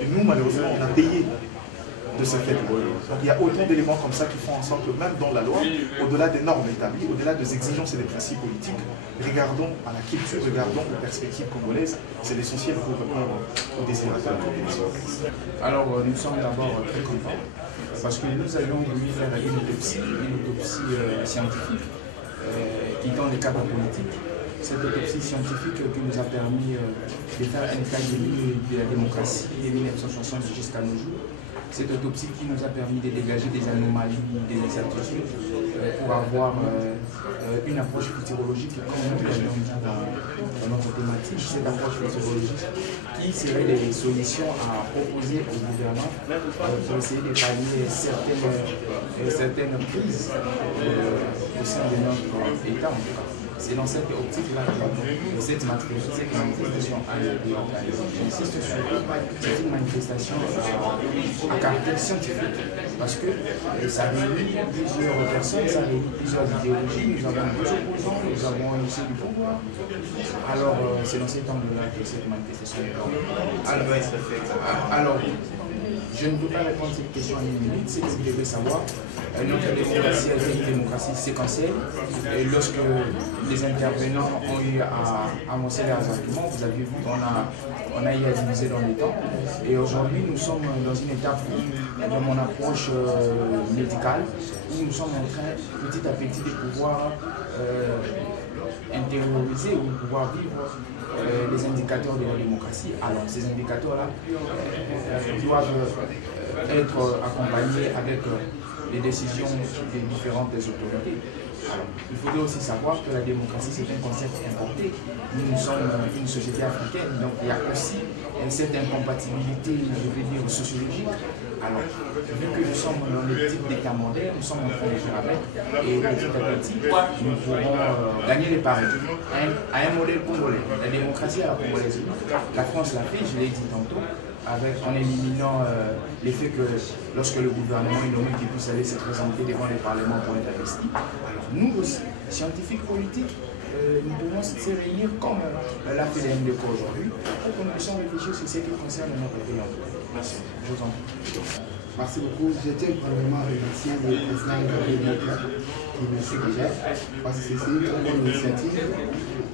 Et nous, malheureusement, on a payé de ce fait. Donc il y a autant d'éléments comme ça qui font en sorte que même dans la loi, au-delà des normes établies, au-delà des exigences et des principes politiques, regardons à la culture, regardons aux perspectives congolaises. C'est l'essentiel pour répondre aux désirs de la population. Alors nous sommes d'abord très contents parce que nous allons voulu faire une autopsie scientifique qui donne les cadres politiques. Cette autopsie scientifique qui nous a permis de faire un état de la démocratie de 1960 jusqu'à nos jours. Cette autopsie qui nous a permis de dégager des anomalies, des incertitudes, pour avoir une approche futurologique, comme nous l'avions dit dans notre thématique, cette approche futurologique qui serait des solutions à proposer au gouvernement pour essayer de pallier certaines crises au sein de notre État en tout cas. C'est dans cette optique-là que cette manifestation a été organisée. J'insiste surtout, c'est une manifestation à caractère scientifique, parce que ça réunit plusieurs personnes, ça réunit plusieurs idéologies, nous avons deux opposants, nous avons un lycée du pouvoir. Alors, c'est dans cet angle-là que cette manifestation est organisée. Alors, je ne peux pas répondre à cette question en une minute. C'est que vous devez savoir, notre démocratie est une démocratie séquentielle. Et lorsque les intervenants ont eu à avancer leurs arguments, vous avez vu qu'on a eu à diviser dans les temps. Et aujourd'hui, nous sommes dans une étape de mon approche médicale, où nous sommes en train petit à petit de pouvoir intérioriser ou pouvoir vivre les indicateurs de la démocratie. Alors ces indicateurs-là doivent être accompagnés avec les décisions des différentes autorités. Alors, il faudrait aussi savoir que la démocratie c'est un concept importé. Nous sommes une société africaine, donc il y a aussi cette incompatibilité, je veux dire, sociologique. Alors, vu que nous sommes dans le type d'État moderne, nous sommes en train de faire avec, et petit à petit, nous pourrons gagner les paris à un modèle congolais. La démocratie à la congolaise. La France l'a fait, je l'ai dit tantôt, en éliminant l'effet que lorsque le gouvernement est nommé, qu'il puisse aller se présenter devant les parlements pour être investi. Nous aussi, scientifiques politiques, nous pouvons se réunir comme l'a fait l'MDECO aujourd'hui pour que nous puissions réfléchir sur ce qui concerne notre pays. Merci. Je vous en prie. Merci beaucoup. Je tiens premièrement à remercier le président Gabriel qui me suggère parce que c'est une très bonne initiative.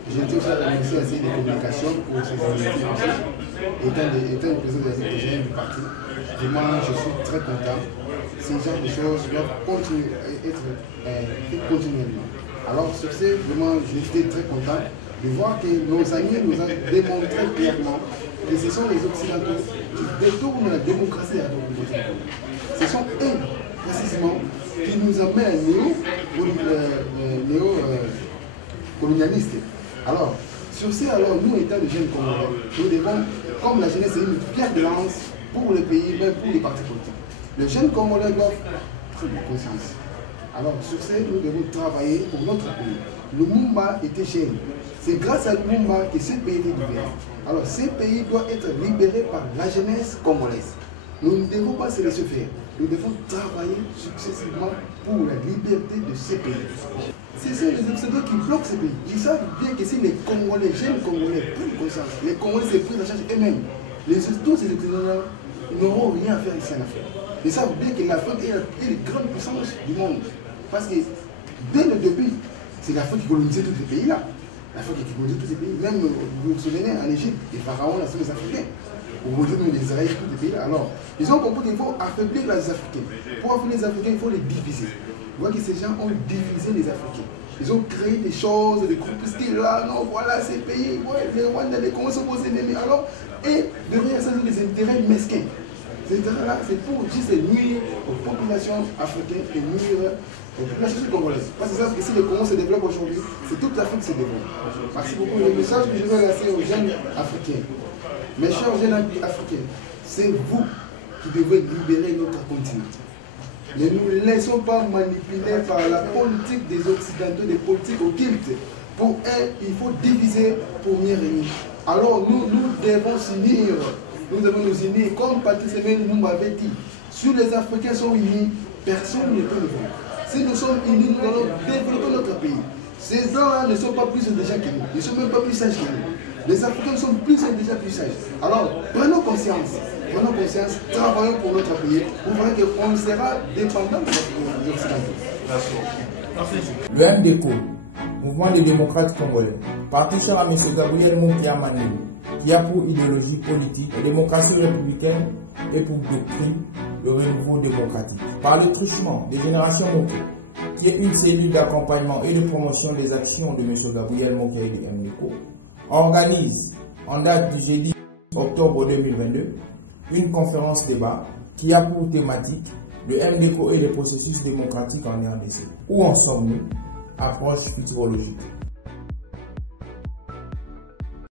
Je tiens aussi à remercier la série de communication pour ces initiatives. Étant le président de la CPG du parti, vraiment je suis très content. Ces genres de choses doivent continuer à être faites continuellement. Alors sur ce, vraiment je suis très content de voir que nos amis nous ont démontré clairement que ce sont les Occidentaux qui détournent la démocratie à notre niveau. Ce sont eux, précisément, qui nous amènent néo-colonialistes. Alors, sur ce, nous, étant de jeunes Congolais, nous devons, comme la jeunesse est une pierre de lance pour le pays, même pour les partis politiques. Les jeunes Congolais doivent prendre conscience. Alors, sur ce, nous devons travailler pour notre pays. Lumumba était jeune. C'est grâce à Lumumba que ce pays est libéré. Alors, ce pays doit être libéré par la jeunesse congolaise. Nous ne devons pas se laisser faire. Nous devons travailler successivement pour la liberté de ces pays. C'est ça les Occidentaux qui bloquent ces pays. Ils savent bien que si les Congolais, jeunes Congolais, prennent conscience, les Congolais se prennent en charge eux-mêmes, tous ces Occidentaux n'auront rien à faire ici en Afrique. Ils savent bien que l'Afrique est la grande puissance du monde. Parce que dès le début, c'est l'Afrique qui colonisait tous ces pays-là. L'Afrique qui colonisait tous ces pays. Même, vous vous souvenez, en Égypte, les pharaons, là, sont les Africains. Aujourd'hui, les Israéliens, tous les pays-là. Alors, ils ont compris qu'il faut affaiblir les Africains. Pour affaiblir les Africains, il faut les diviser. Vous voyez que ces gens ont divisé les Africains. Ils ont créé des choses, des groupuscules là, non, voilà ces pays, ouais, les Rwandais, les Congolais sont vos ennemis. Alors, et derrière ça, c'est des intérêts mesquins. Ces intérêts-là, c'est pour juste nuire aux populations africaines et nuire aux populations congolaises. Parce que ça, que si le Congo se développe aujourd'hui, c'est toute l'Afrique qui se développe. Merci beaucoup. Le message que je veux lancer aux jeunes africains, mes chers jeunes africains, c'est vous qui devez libérer notre continent. Ne nous laissons pas manipuler par la politique des Occidentaux, des politiques occultes. Pour eux, il faut diviser pour mieux régner. Alors nous devons s'unir. Nous devons nous unir. Comme Patrice Emery nous m'avait dit, si les Africains sont unis, personne ne peut le faire. Si nous sommes unis, nous allons développer notre pays. Ces gens-là ne sont pas plus intelligents que nous. Ils ne sont même pas plus sages que nous. Les Africains sont déjà plus sages. Alors, prenons conscience. Prenons conscience, travaillons pour notre pays. Vous verrez qu'on sera dépendant des Occidentaux. Le MDECO, Mouvement des démocrates congolais, parti cher à M. Gabriel Munkia Manilou, qui a pour idéologie politique la démocratie républicaine et pour doctrine le renouveau démocratique. Par le truchement des générations Moko, qui est une cellule d'accompagnement et de promotion des actions de M. Gabriel Munkia et du MDECO, organise en date du jeudi octobre 2022 une conférence débat qui a pour thématique le MDECO et les processus démocratiques en RDC. Où en sommes-nous? Approche futurologique.